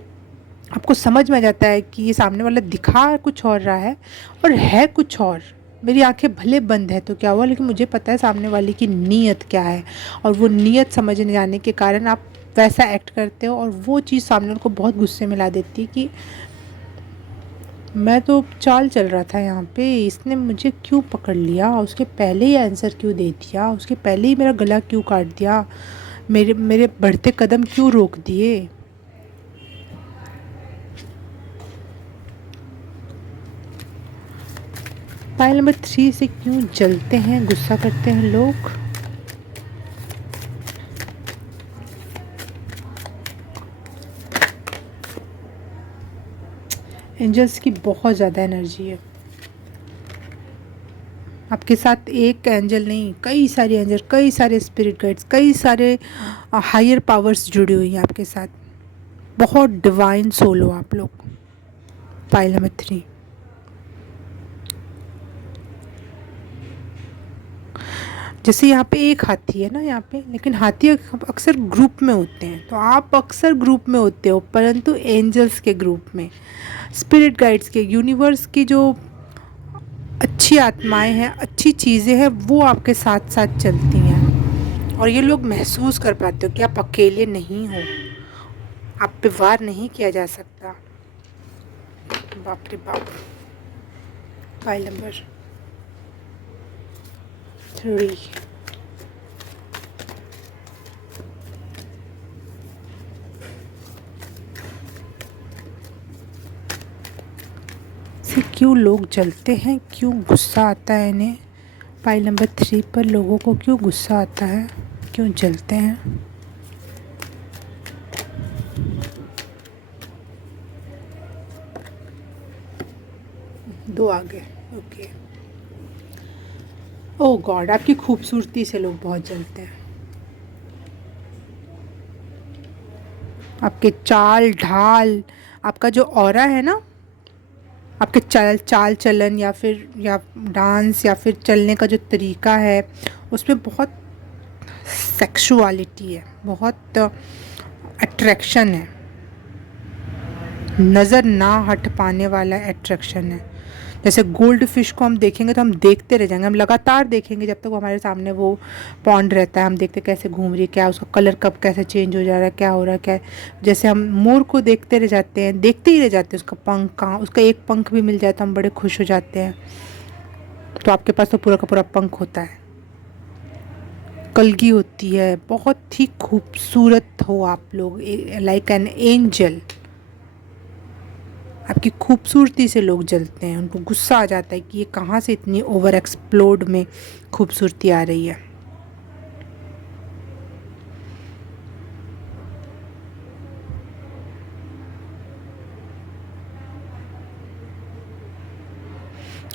आपको समझ में आ जाता है कि ये सामने वाला दिखा कुछ और रहा है और है कुछ और। मेरी आंखें भले बंद है तो क्या हुआ, लेकिन मुझे पता है सामने वाले की नीयत क्या है, और वो नीयत समझने जाने के कारण आप वैसा एक्ट करते हो और वो चीज़ सामने वाले को बहुत गुस्से में ला देती है कि मैं तो चाल चल रहा था यहाँ पे, इसने मुझे क्यों पकड़ लिया, उसके पहले ही आंसर क्यों दे दिया, उसके पहले ही मेरा गला क्यों काट दिया, मेरे बढ़ते कदम क्यों रोक दिए। पाइल नंबर 3 से क्यों जलते हैं, गुस्सा करते हैं लोग? एंजल्स की बहुत ज़्यादा एनर्जी है आपके साथ। एक एंजल नहीं, कई सारे एंजल, कई सारे स्पिरिट गाइड्स, कई सारे हायर पावर्स जुड़ी हुई हैं आपके साथ। बहुत डिवाइन सोल हो आप लोग। पाइल नंबर 3, जैसे यहाँ पे एक हाथी है ना यहाँ पे, लेकिन हाथी अक्सर ग्रुप में होते हैं, तो आप अक्सर ग्रुप में होते हो, परंतु एंजल्स के ग्रुप में, स्पिरिट गाइड्स के, यूनिवर्स की जो अच्छी आत्माएं हैं, अच्छी चीज़ें हैं, वो आपके साथ साथ चलती हैं और ये लोग महसूस कर पाते हो कि आप अकेले नहीं हो, आप पे वार नहीं किया जा सकता। बाप रे बाप। फाइल नंबर 3, से क्यों लोग जलते हैं, क्यों गुस्सा आता है इन्हें। पाइल नंबर 3 पर लोगों को क्यों गुस्सा आता है, क्यों जलते हैं। दो आगे, ओके। ओह गॉड, आपकी खूबसूरती से लोग बहुत जलते हैं। आपके चाल ढाल, आपका जो ऑरा है ना, आपके चाल चलन या डांस या फिर चलने का जो तरीका है, उसमें बहुत सेक्सुअलिटी है, बहुत अट्रैक्शन है, नज़र ना हट पाने वाला अट्रैक्शन है। जैसे गोल्ड फिश को हम देखेंगे तो हम देखते रह जाएंगे, हम लगातार देखेंगे जब तक वो हमारे सामने वो पॉन्ड रहता है। हम देखते कैसे घूम रही है, क्या उसका कलर कब कैसे चेंज हो जा रहा है, क्या हो रहा है, क्या। जैसे हम मोर को देखते रह जाते हैं, देखते ही रह जाते हैं, उसका पंख कहाँ, उसका एक पंख भी मिल जाए तो हम बड़े खुश हो जाते हैं। तो आपके पास तो पूरा का पूरा पंख होता है, कलगी होती है, बहुत ही खूबसूरत हो आप लोग, लाइक एन एंजल। आपकी खूबसूरती से लोग जलते हैं, उनको गुस्सा आ जाता है कि ये कहाँ से इतनी ओवर एक्सप्लोड में खूबसूरती आ रही है।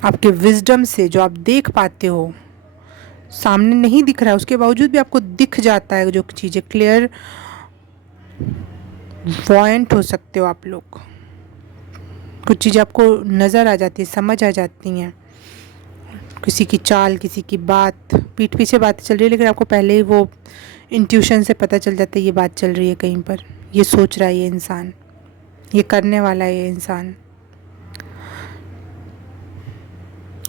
आपके विजडम से जो आप देख पाते हो, सामने नहीं दिख रहा है उसके बावजूद भी आपको दिख जाता है जो चीज़ें, क्लियर वॉयंट हो सकते हो आप लोग। कुछ चीज़ें आपको नज़र आ जाती है, समझ आ जाती हैं, किसी की चाल, किसी की बात, पीठ पीछे बातें चल रही है लेकिन आपको पहले ही वो इंट्यूशन से पता चल जाता है ये बात चल रही है कहीं पर, ये सोच रहा है ये इंसान, ये करने वाला है ये इंसान।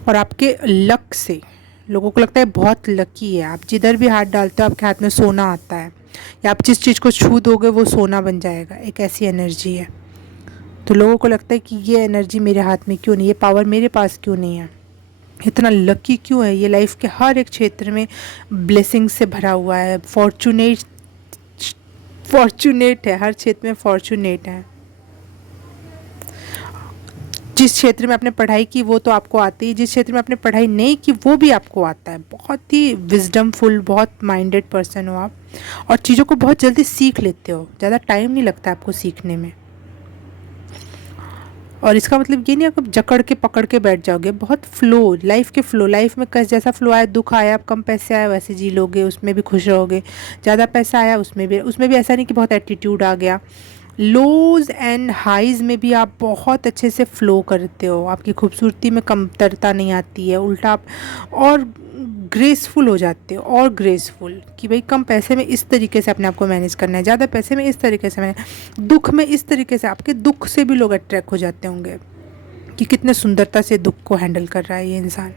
और आपके लक से लोगों को लगता है बहुत लकी है, आप जिधर भी हाथ डालते हो आपके हाथ में सोना आता है, या आप जिस चीज़ को छू दोगे वो सोना बन जाएगा, एक ऐसी एनर्जी है। तो लोगों को लगता है कि ये एनर्जी मेरे हाथ में क्यों नहीं, ये पावर मेरे पास क्यों नहीं है, इतना लकी क्यों है ये, लाइफ के हर एक क्षेत्र में ब्लेसिंग से भरा हुआ है, फॉर्चुनेट है, हर क्षेत्र में फॉर्चुनेट है। जिस क्षेत्र में आपने पढ़ाई की वो तो आपको आती है, जिस क्षेत्र में आपने पढ़ाई नहीं की वो भी आपको आता है। बहुत ही विजडमफुल, बहुत माइंडेड पर्सन हो आप, और चीज़ों को बहुत जल्दी सीख लेते हो, ज़्यादा टाइम नहीं लगता आपको सीखने में। और इसका मतलब ये नहीं आप जकड़ के पकड़ के बैठ जाओगे, बहुत फ्लो, लाइफ के फ्लो, लाइफ में कैसे जैसा फ्लो आया, दुख आया, कम पैसे आए वैसे जी लोगे, उसमें भी खुश रहोगे। ज़्यादा पैसा आया उसमें भी ऐसा नहीं कि बहुत एटीट्यूड आ गया। लोज एंड हाइज़ में भी आप बहुत अच्छे से फ़्लो करते हो, आपकी खूबसूरती में कमतरता नहीं आती है, उल्टा आप और ग्रेसफुल हो जाते हो, और ग्रेसफुल कि भाई कम पैसे में इस तरीके से अपने आप को मैनेज करना है, ज़्यादा पैसे में इस तरीके से मैनेज, दुख में इस तरीके से, आपके दुख से भी लोग अट्रैक्ट हो जाते होंगे कि कितने सुंदरता से दुख को हैंडल कर रहा है ये इंसान।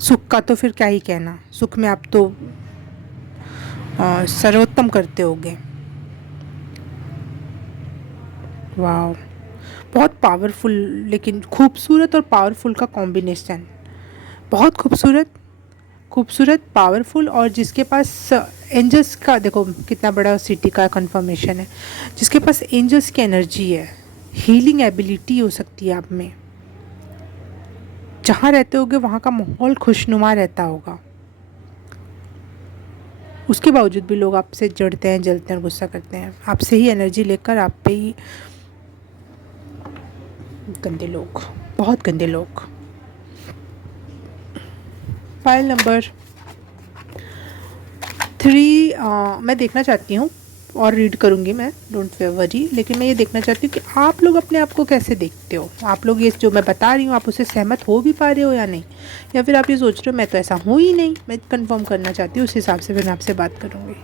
सुख का तो फिर क्या ही कहना, सुख में आप तो सर्वोत्तम करते होगे। वाह, बहुत पावरफुल, लेकिन खूबसूरत और पावरफुल का कॉम्बिनेशन, बहुत खूबसूरत, खूबसूरत, पावरफुल, और जिसके पास एंजल्स का, देखो कितना बड़ा सिटी का कंफर्मेशन है, जिसके पास एंजल्स की एनर्जी है, हीलिंग एबिलिटी हो सकती है आप में। जहाँ रहते होगे वहाँ का माहौल खुशनुमा रहता होगा, उसके बावजूद भी लोग आपसे जड़ते हैं, जलते हैं, गुस्सा करते हैं, आपसे ही एनर्जी लेकर आप पे ही। गंदे लोग, बहुत गंदे लोग। फाइल नंबर 3 मैं देखना चाहती हूँ, और रीड करूँगी मैं, डोंट वरी, लेकिन मैं ये देखना चाहती हूँ कि आप लोग अपने आप को कैसे देखते हो। आप लोग ये जो मैं बता रही हूँ आप उससे सहमत हो भी पा रहे हो या नहीं, या फिर आप ये सोच रहे हो मैं तो ऐसा हूँ ही नहीं। मैं कंफर्म करना चाहती हूँ, उस हिसाब से फिर मैं आपसे बात करूँगी।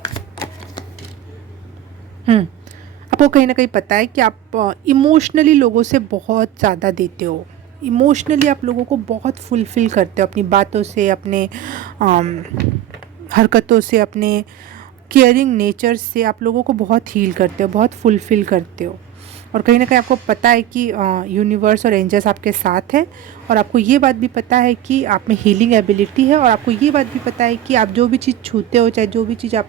आपको कहीं ना कहीं पता है कि आप इमोशनली लोगों से बहुत ज़्यादा देते हो, इमोशनली आप लोगों को बहुत फुलफ़िल करते हो, अपनी बातों से, अपने हरकतों से, अपने केयरिंग नेचर से आप लोगों को बहुत हील करते हो, बहुत फुलफ़िल करते हो। और कहीं ना कहीं आपको पता है कि यूनिवर्स और एंजल्स आपके साथ है, और आपको ये बात भी पता है कि आप में हीलिंग एबिलिटी है, और आपको ये बात भी पता है कि आप जो भी चीज़ छूते हो, चाहे जो भी चीज़ आप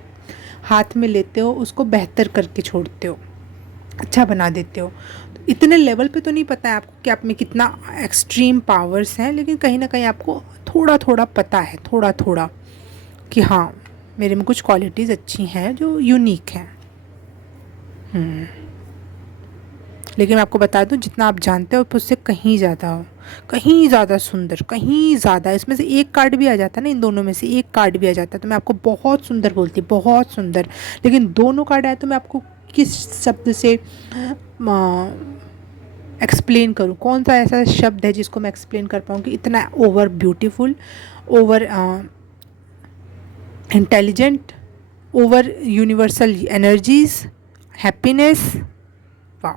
हाथ में लेते हो, उसको बेहतर करके छोड़ते हो, अच्छा बना देते हो। तो इतने लेवल पे तो नहीं पता है आपको कि आप में कितना एक्सट्रीम पावर्स हैं, लेकिन कहीं ना कहीं आपको थोड़ा थोड़ा पता है, थोड़ा थोड़ा, कि हाँ मेरे में कुछ क्वालिटीज़ अच्छी हैं जो यूनिक हैं। लेकिन मैं आपको बता दूं, जितना आप जानते हो उससे कहीं ज़्यादा हो, कहीं ज़्यादा सुंदर, कहीं ज़्यादा। इसमें से एक कार्ड भी आ जाता ना, इन दोनों में से एक कार्ड भी आ जाता तो मैं आपको बहुत सुंदर बोलती, बहुत सुंदर। लेकिन दोनों कार्ड आए तो मैं आपको किस शब्द से एक्सप्लेन करूँ, कौन सा ऐसा शब्द है जिसको मैं एक्सप्लेन कर पाऊँ कि इतना over beautiful, over intelligent, over universal energies, happiness. वाह।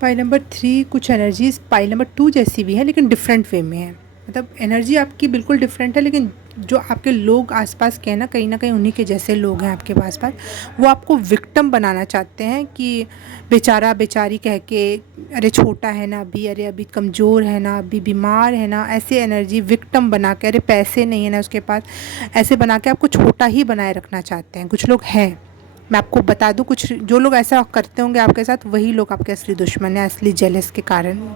पाई नंबर 3 कुछ एनर्जीज पाई नंबर 2 जैसी भी है, लेकिन डिफरेंट वे में है। मतलब एनर्जी आपकी बिल्कुल डिफरेंट है, लेकिन जो आपके लोग आसपास के हैं ना कहीं उन्हीं के जैसे लोग हैं आपके पास पास। वो आपको विक्टिम बनाना चाहते हैं कि बेचारा बेचारी कह के, अरे छोटा है ना अभी, अरे अभी कमज़ोर है ना, अभी बीमार है ना, ऐसे एनर्जी विक्टिम बना के, अरे पैसे नहीं है ना उसके पास, ऐसे बना के आपको छोटा ही बनाए रखना चाहते हैं। कुछ लोग हैं, मैं आपको बता दूं, कुछ जो लोग ऐसा करते होंगे आपके साथ, वही लोग आपके असली दुश्मन हैं, असली जेलस के कारण,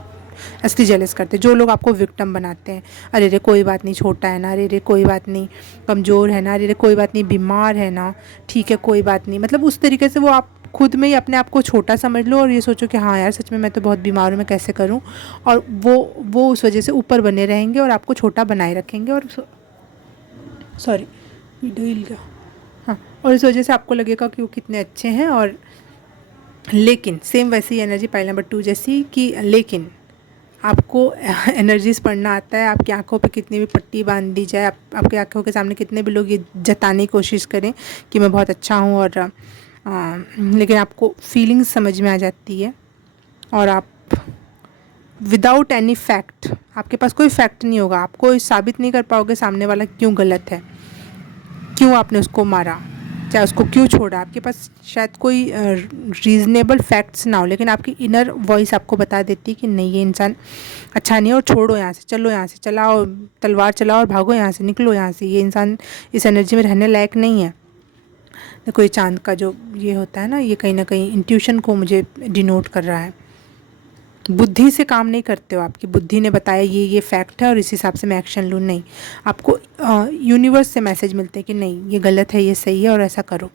असली जेलस करते हैं। जो लोग आपको विक्टिम बनाते हैं, अरे रे कोई बात नहीं, छोटा है ना, अरे रे कोई बात नहीं, कमज़ोर है ना, अरे रे कोई बात नहीं, बीमार है ना, ठीक है कोई बात नहीं। मतलब उस तरीके से वो आप खुद में ही अपने आप को छोटा समझ लो और ये सोचो कि हाँ यार सच में मैं तो बहुत बीमार हूँ, मैं कैसे करूँ। और वो उस वजह से ऊपर बने रहेंगे और आपको छोटा बनाए रखेंगे। और सॉरी, वीडियो हिल गया। हाँ, और इस वजह से आपको लगेगा कि वो कितने अच्छे हैं। और लेकिन सेम वैसी एनर्जी पाइल नंबर 2 जैसी कि लेकिन आपको एनर्जीज पढ़ना आता है। आपकी आंखों पे कितनी भी पट्टी बांध दी जाए, आपकी आंखों के सामने कितने भी लोग ये जताने की कोशिश करें कि मैं बहुत अच्छा हूँ, और लेकिन आपको फीलिंग्स समझ में आ जाती है। और आप विदाउट एनी फैक्ट, आपके पास कोई फैक्ट नहीं होगा, आप कोई साबित नहीं कर पाओगे सामने वाला क्यों गलत है, क्यों आपने उसको मारा, चाहे उसको क्यों छोड़ा। आपके पास शायद कोई रीज़नेबल फैक्ट्स ना हो, लेकिन आपकी इनर वॉइस आपको बता देती है कि नहीं ये इंसान अच्छा नहीं है और छोड़ो यहाँ से, चलो यहाँ से, चलाओ तलवार चलाओ और भागो यहाँ से, निकलो यहाँ से, ये इंसान इस एनर्जी में रहने लायक नहीं है। देखो ये चांद का जो ये होता है ना, ये कहीं ना कहीं इंट्यूशन को मुझे डिनोट कर रहा है। बुद्धि से काम नहीं करते हो, आपकी बुद्धि ने बताया ये फैक्ट है और इस हिसाब से मैं एक्शन लूँ, नहीं। आपको यूनिवर्स से मैसेज मिलते हैं कि नहीं ये गलत है, ये सही है और ऐसा करो।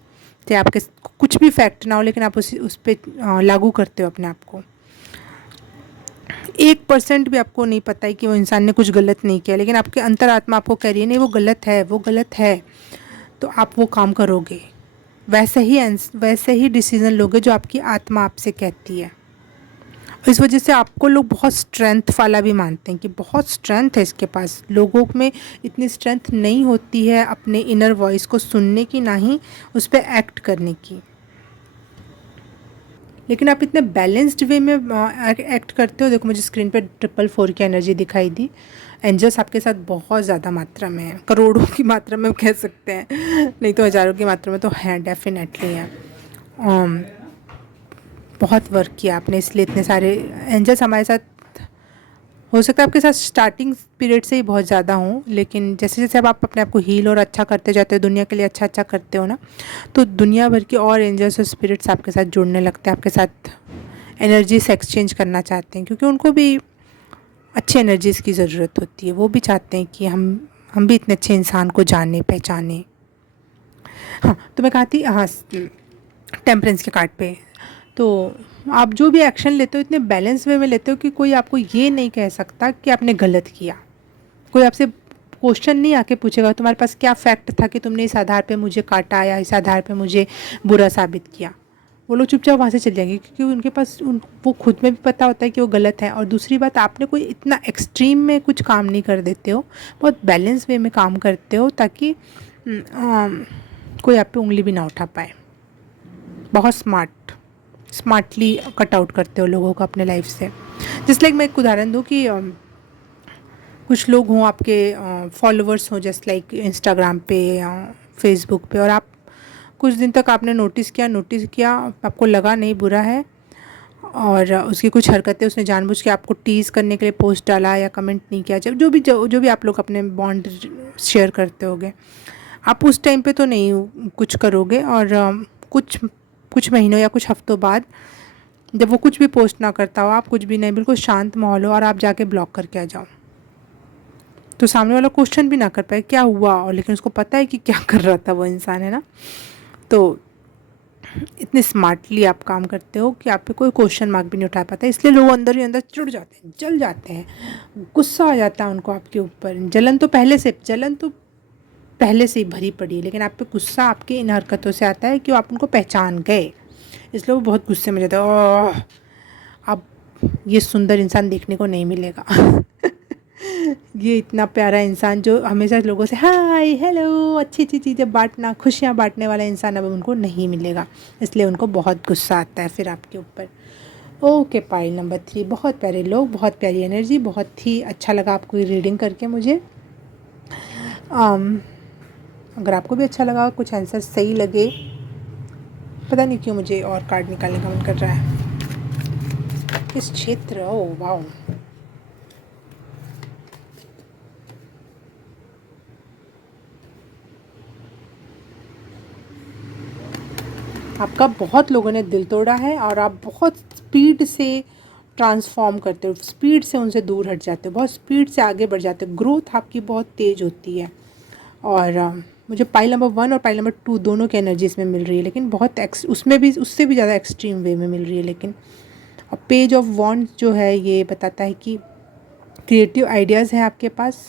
चाहे आपके कुछ भी फैक्ट ना हो, लेकिन आप उस पर लागू करते हो अपने आप को। 1% भी आपको नहीं पता है कि वो इंसान ने कुछ गलत नहीं किया, लेकिन आपके अंतरात्मा आपको कह रही है नहीं वो गलत है, वो गलत है, तो आप वो काम करोगे। वैसे ही डिसीज़न लोगे जो आपकी आत्मा आपसे कहती है। इस वजह से आपको लोग बहुत स्ट्रेंथ वाला भी मानते हैं कि बहुत स्ट्रेंथ है इसके पास। लोगों में इतनी स्ट्रेंथ नहीं होती है अपने इनर वॉइस को सुनने की, ना ही उस पर एक्ट करने की। लेकिन आप इतने बैलेंस्ड वे में एक्ट करते हो। देखो मुझे स्क्रीन पे 444 की एनर्जी दिखाई दी। एंजल्स आपके साथ बहुत ज़्यादा मात्रा में है, करोड़ों की मात्रा में कह सकते हैं, नहीं तो हज़ारों की मात्रा में तो हैं, डेफिनेटली हैं। बहुत वर्क किया आपने, इसलिए इतने सारे एंजल्स हमारे साथ। हो सकता है आपके साथ स्टार्टिंग पीरियड से ही बहुत ज़्यादा हों, लेकिन जैसे जैसे अब आप अपने आप को हील और अच्छा करते जाते हो, दुनिया के लिए अच्छा अच्छा करते हो ना, तो दुनिया भर के और एंजल्स और स्पिरिट्स आपके साथ जुड़ने लगते हैं, आपके साथ एनर्जीज एक्सचेंज करना चाहते हैं, क्योंकि उनको भी अच्छी एनर्जीज़ की ज़रूरत होती है। वो भी चाहते हैं कि हम भी इतने अच्छे इंसान को जाने पहचाने। हाँ, तो मैं कहा थी, हाँ, टेम्परेंस के कार्ड पे, तो आप जो भी एक्शन लेते हो इतने बैलेंस वे में लेते हो कि कोई आपको ये नहीं कह सकता कि आपने गलत किया। कोई आपसे क्वेश्चन नहीं आके पूछेगा तुम्हारे पास क्या फैक्ट था कि तुमने इस आधार पे मुझे काटा या इस आधार पे मुझे बुरा साबित किया। वो लोग चुपचाप वहाँ से चले जाएंगे, क्योंकि उनके पास वो खुद में भी पता होता है कि वो गलत है। और दूसरी बात, आपने कोई इतना एक्सट्रीम में कुछ काम नहीं कर देते हो, बहुत बैलेंस वे में काम करते हो, ताकि कोई आप पे उंगली भी ना उठा पाए। बहुत स्मार्टली कट आउट करते हो लोगों को अपने लाइफ से। जस्ट लाइक मैं एक उदाहरण दूँ कि कुछ लोग हों आपके फॉलोअर्स हों, जस्ट लाइक इंस्टाग्राम पे या फेसबुक पे, और आप कुछ दिन तक आपने नोटिस किया, आपको लगा नहीं बुरा है, और उसकी कुछ हरकतें उसने जानबूझ के आपको टीज़ करने के लिए पोस्ट डाला या कमेंट नहीं किया, जब जो भी आप लोग अपने बॉन्ड शेयर करते होगे, आप उस टाइम पे तो नहीं कुछ करोगे। और कुछ कुछ महीनों या कुछ हफ्तों बाद जब वो कुछ भी पोस्ट ना करता हो, आप कुछ भी नहीं, बिल्कुल शांत माहौल हो और आप जाके ब्लॉक करके आ जाओ, तो सामने वाला क्वेश्चन भी ना कर पाए क्या हुआ, और लेकिन उसको पता है कि क्या कर रहा था वो इंसान, है ना। तो इतने स्मार्टली आप काम करते हो कि आप पे कोई क्वेश्चन मार्क भी नहीं उठा पाता, इसलिए लोग अंदर ही अंदर चिढ़ जाते हैं, जल जाते हैं, गुस्सा आ जाता है उनको आपके ऊपर। जलन तो पहले से ही भरी पड़ी है, लेकिन आप पे गुस्सा आपके इन हरकतों से आता है कि आप उनको पहचान गए, इसलिए वो बहुत गुस्से में जाते हैं। ओह, अब ये सुंदर इंसान देखने को नहीं मिलेगा ये इतना प्यारा इंसान जो हमेशा लोगों से हाय हेलो अच्छी अच्छी चीज़ें बांटना, खुशियाँ बांटने वाला इंसान अब उनको नहीं मिलेगा, इसलिए उनको बहुत गुस्सा आता है फिर आपके ऊपर। ओके, पाइल नंबर 3, बहुत प्यारे लोग, बहुत प्यारी एनर्जी, बहुत ही अच्छा लगा आपको ये रीडिंग करके मुझे। अगर आपको भी अच्छा लगा, कुछ आंसर सही लगे, पता नहीं क्यों मुझे और कार्ड निकालने का मन कर रहा है। इस क्षेत्र, ओह वाओ, आपका बहुत लोगों ने दिल तोड़ा है और आप बहुत स्पीड से ट्रांसफॉर्म करते हो, स्पीड से उनसे दूर हट जाते हो, बहुत स्पीड से आगे बढ़ जाते हो, ग्रोथ आपकी बहुत तेज़ होती है। और मुझे पाइल नंबर 1 और पाइल नंबर 2 दोनों की एनर्जी इसमें मिल रही है, लेकिन बहुत उसमें भी उससे भी ज़्यादा एक्सट्रीम वे में मिल रही है। लेकिन पेज ऑफ वॉन्ड्स जो है ये बताता है कि क्रिएटिव आइडियाज़ हैं आपके पास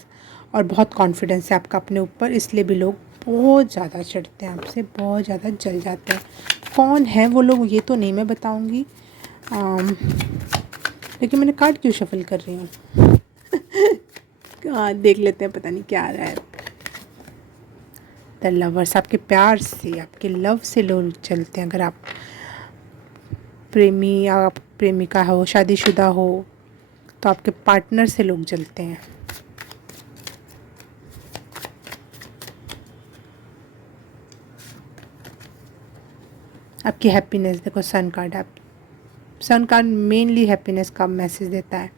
और बहुत कॉन्फिडेंस है आपका अपने ऊपर, इसलिए भी लोग बहुत ज़्यादा चिढ़ते हैं आपसे, बहुत ज़्यादा जल जाते हैं। कौन है वो लोग ये तो नहीं मैं बताऊंगी, लेकिन मैंने कार्ड क्यों शफल कर रही हूँ देख लेते हैं, पता नहीं क्या आ रहा है। द लवर्स, आपके प्यार से, आपके लव से लोग चलते हैं। अगर आप प्रेमी या आप प्रेमिका हो, शादीशुदा हो, तो आपके पार्टनर से लोग जलते हैं। आपकी हैप्पीनेस देखो, सन कार्ड मेनली हैप्पीनेस का मैसेज देता है।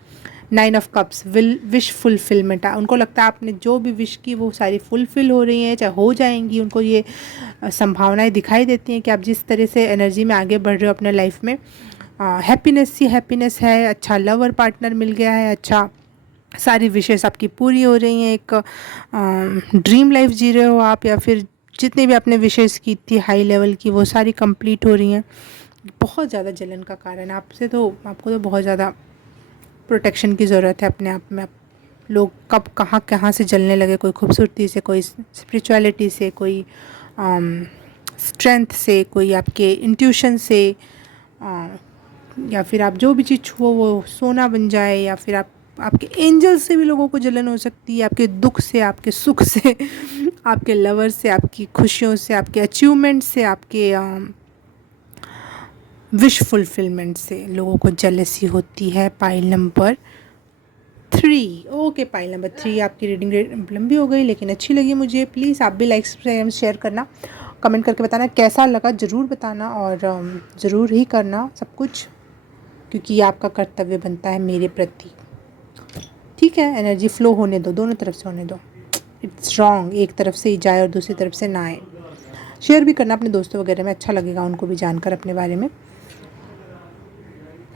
9 ऑफ कप्स, विश फुलफिलमेंट, उनको लगता है आपने जो भी विश की वो सारी फुलफिल हो रही हैं, चाहे हो जाएंगी, उनको ये संभावनाएं दिखाई देती हैं कि आप जिस तरह से एनर्जी में आगे बढ़ रहे हो अपने लाइफ में। हैप्पीनेस ही हैप्पीनेस है, अच्छा लवर पार्टनर मिल गया है, अच्छा सारी विशेष आपकी पूरी हो रही हैं, एक ड्रीम लाइफ जी रहे हो आप, या फिर जितनी भी आपने विशेष की थी हाई लेवल की वो सारी कंप्लीट हो रही हैं। बहुत ज़्यादा जलन का कारण आपसे, तो आपको तो बहुत ज़्यादा प्रोटेक्शन की ज़रूरत है अपने आप में। लोग कब कहाँ से जलने लगे, कोई खूबसूरती से, कोई स्पिरिचुअलिटी से, कोई स्ट्रेंथ से, कोई आपके इंट्यूशन से, या फिर आप जो भी चीज़ छुओ वो सोना बन जाए, या फिर आपके एंजल से भी लोगों को जलन हो सकती है, आपके दुख से, आपके सुख से आपके लवर से, आपकी खुशियों से, आपके अचीवमेंट से, आपके विश फुलफिलमेंट से लोगों को जेलसी होती है। Pile number 3, okay, pile number 3 आपकी रीडिंग लंबी हो गई लेकिन अच्छी लगी मुझे। प्लीज़ आप भी लाइक शेयर करना, कमेंट करके बताना कैसा लगा, ज़रूर बताना, और ज़रूर ही करना सब कुछ, क्योंकि ये आपका कर्तव्य बनता है मेरे प्रति। ठीक है, एनर्जी फ्लो होने दो, दोनों तरफ से होने दो। इट्स रॉन्ग एक तरफ से ही जाए और दूसरी तरफ से ना आए। शेयर भी करना अपने दोस्तों वगैरह में, अच्छा लगेगा उनको भी जानकर अपने बारे में।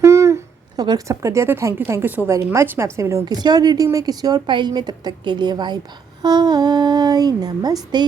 तो अगर सब कर दिया तो thank you so very much. मैं आपसे मिलूँगी किसी और रीडिंग में, किसी और पाइल में, तब तक के लिए बाय बाय, नमस्ते।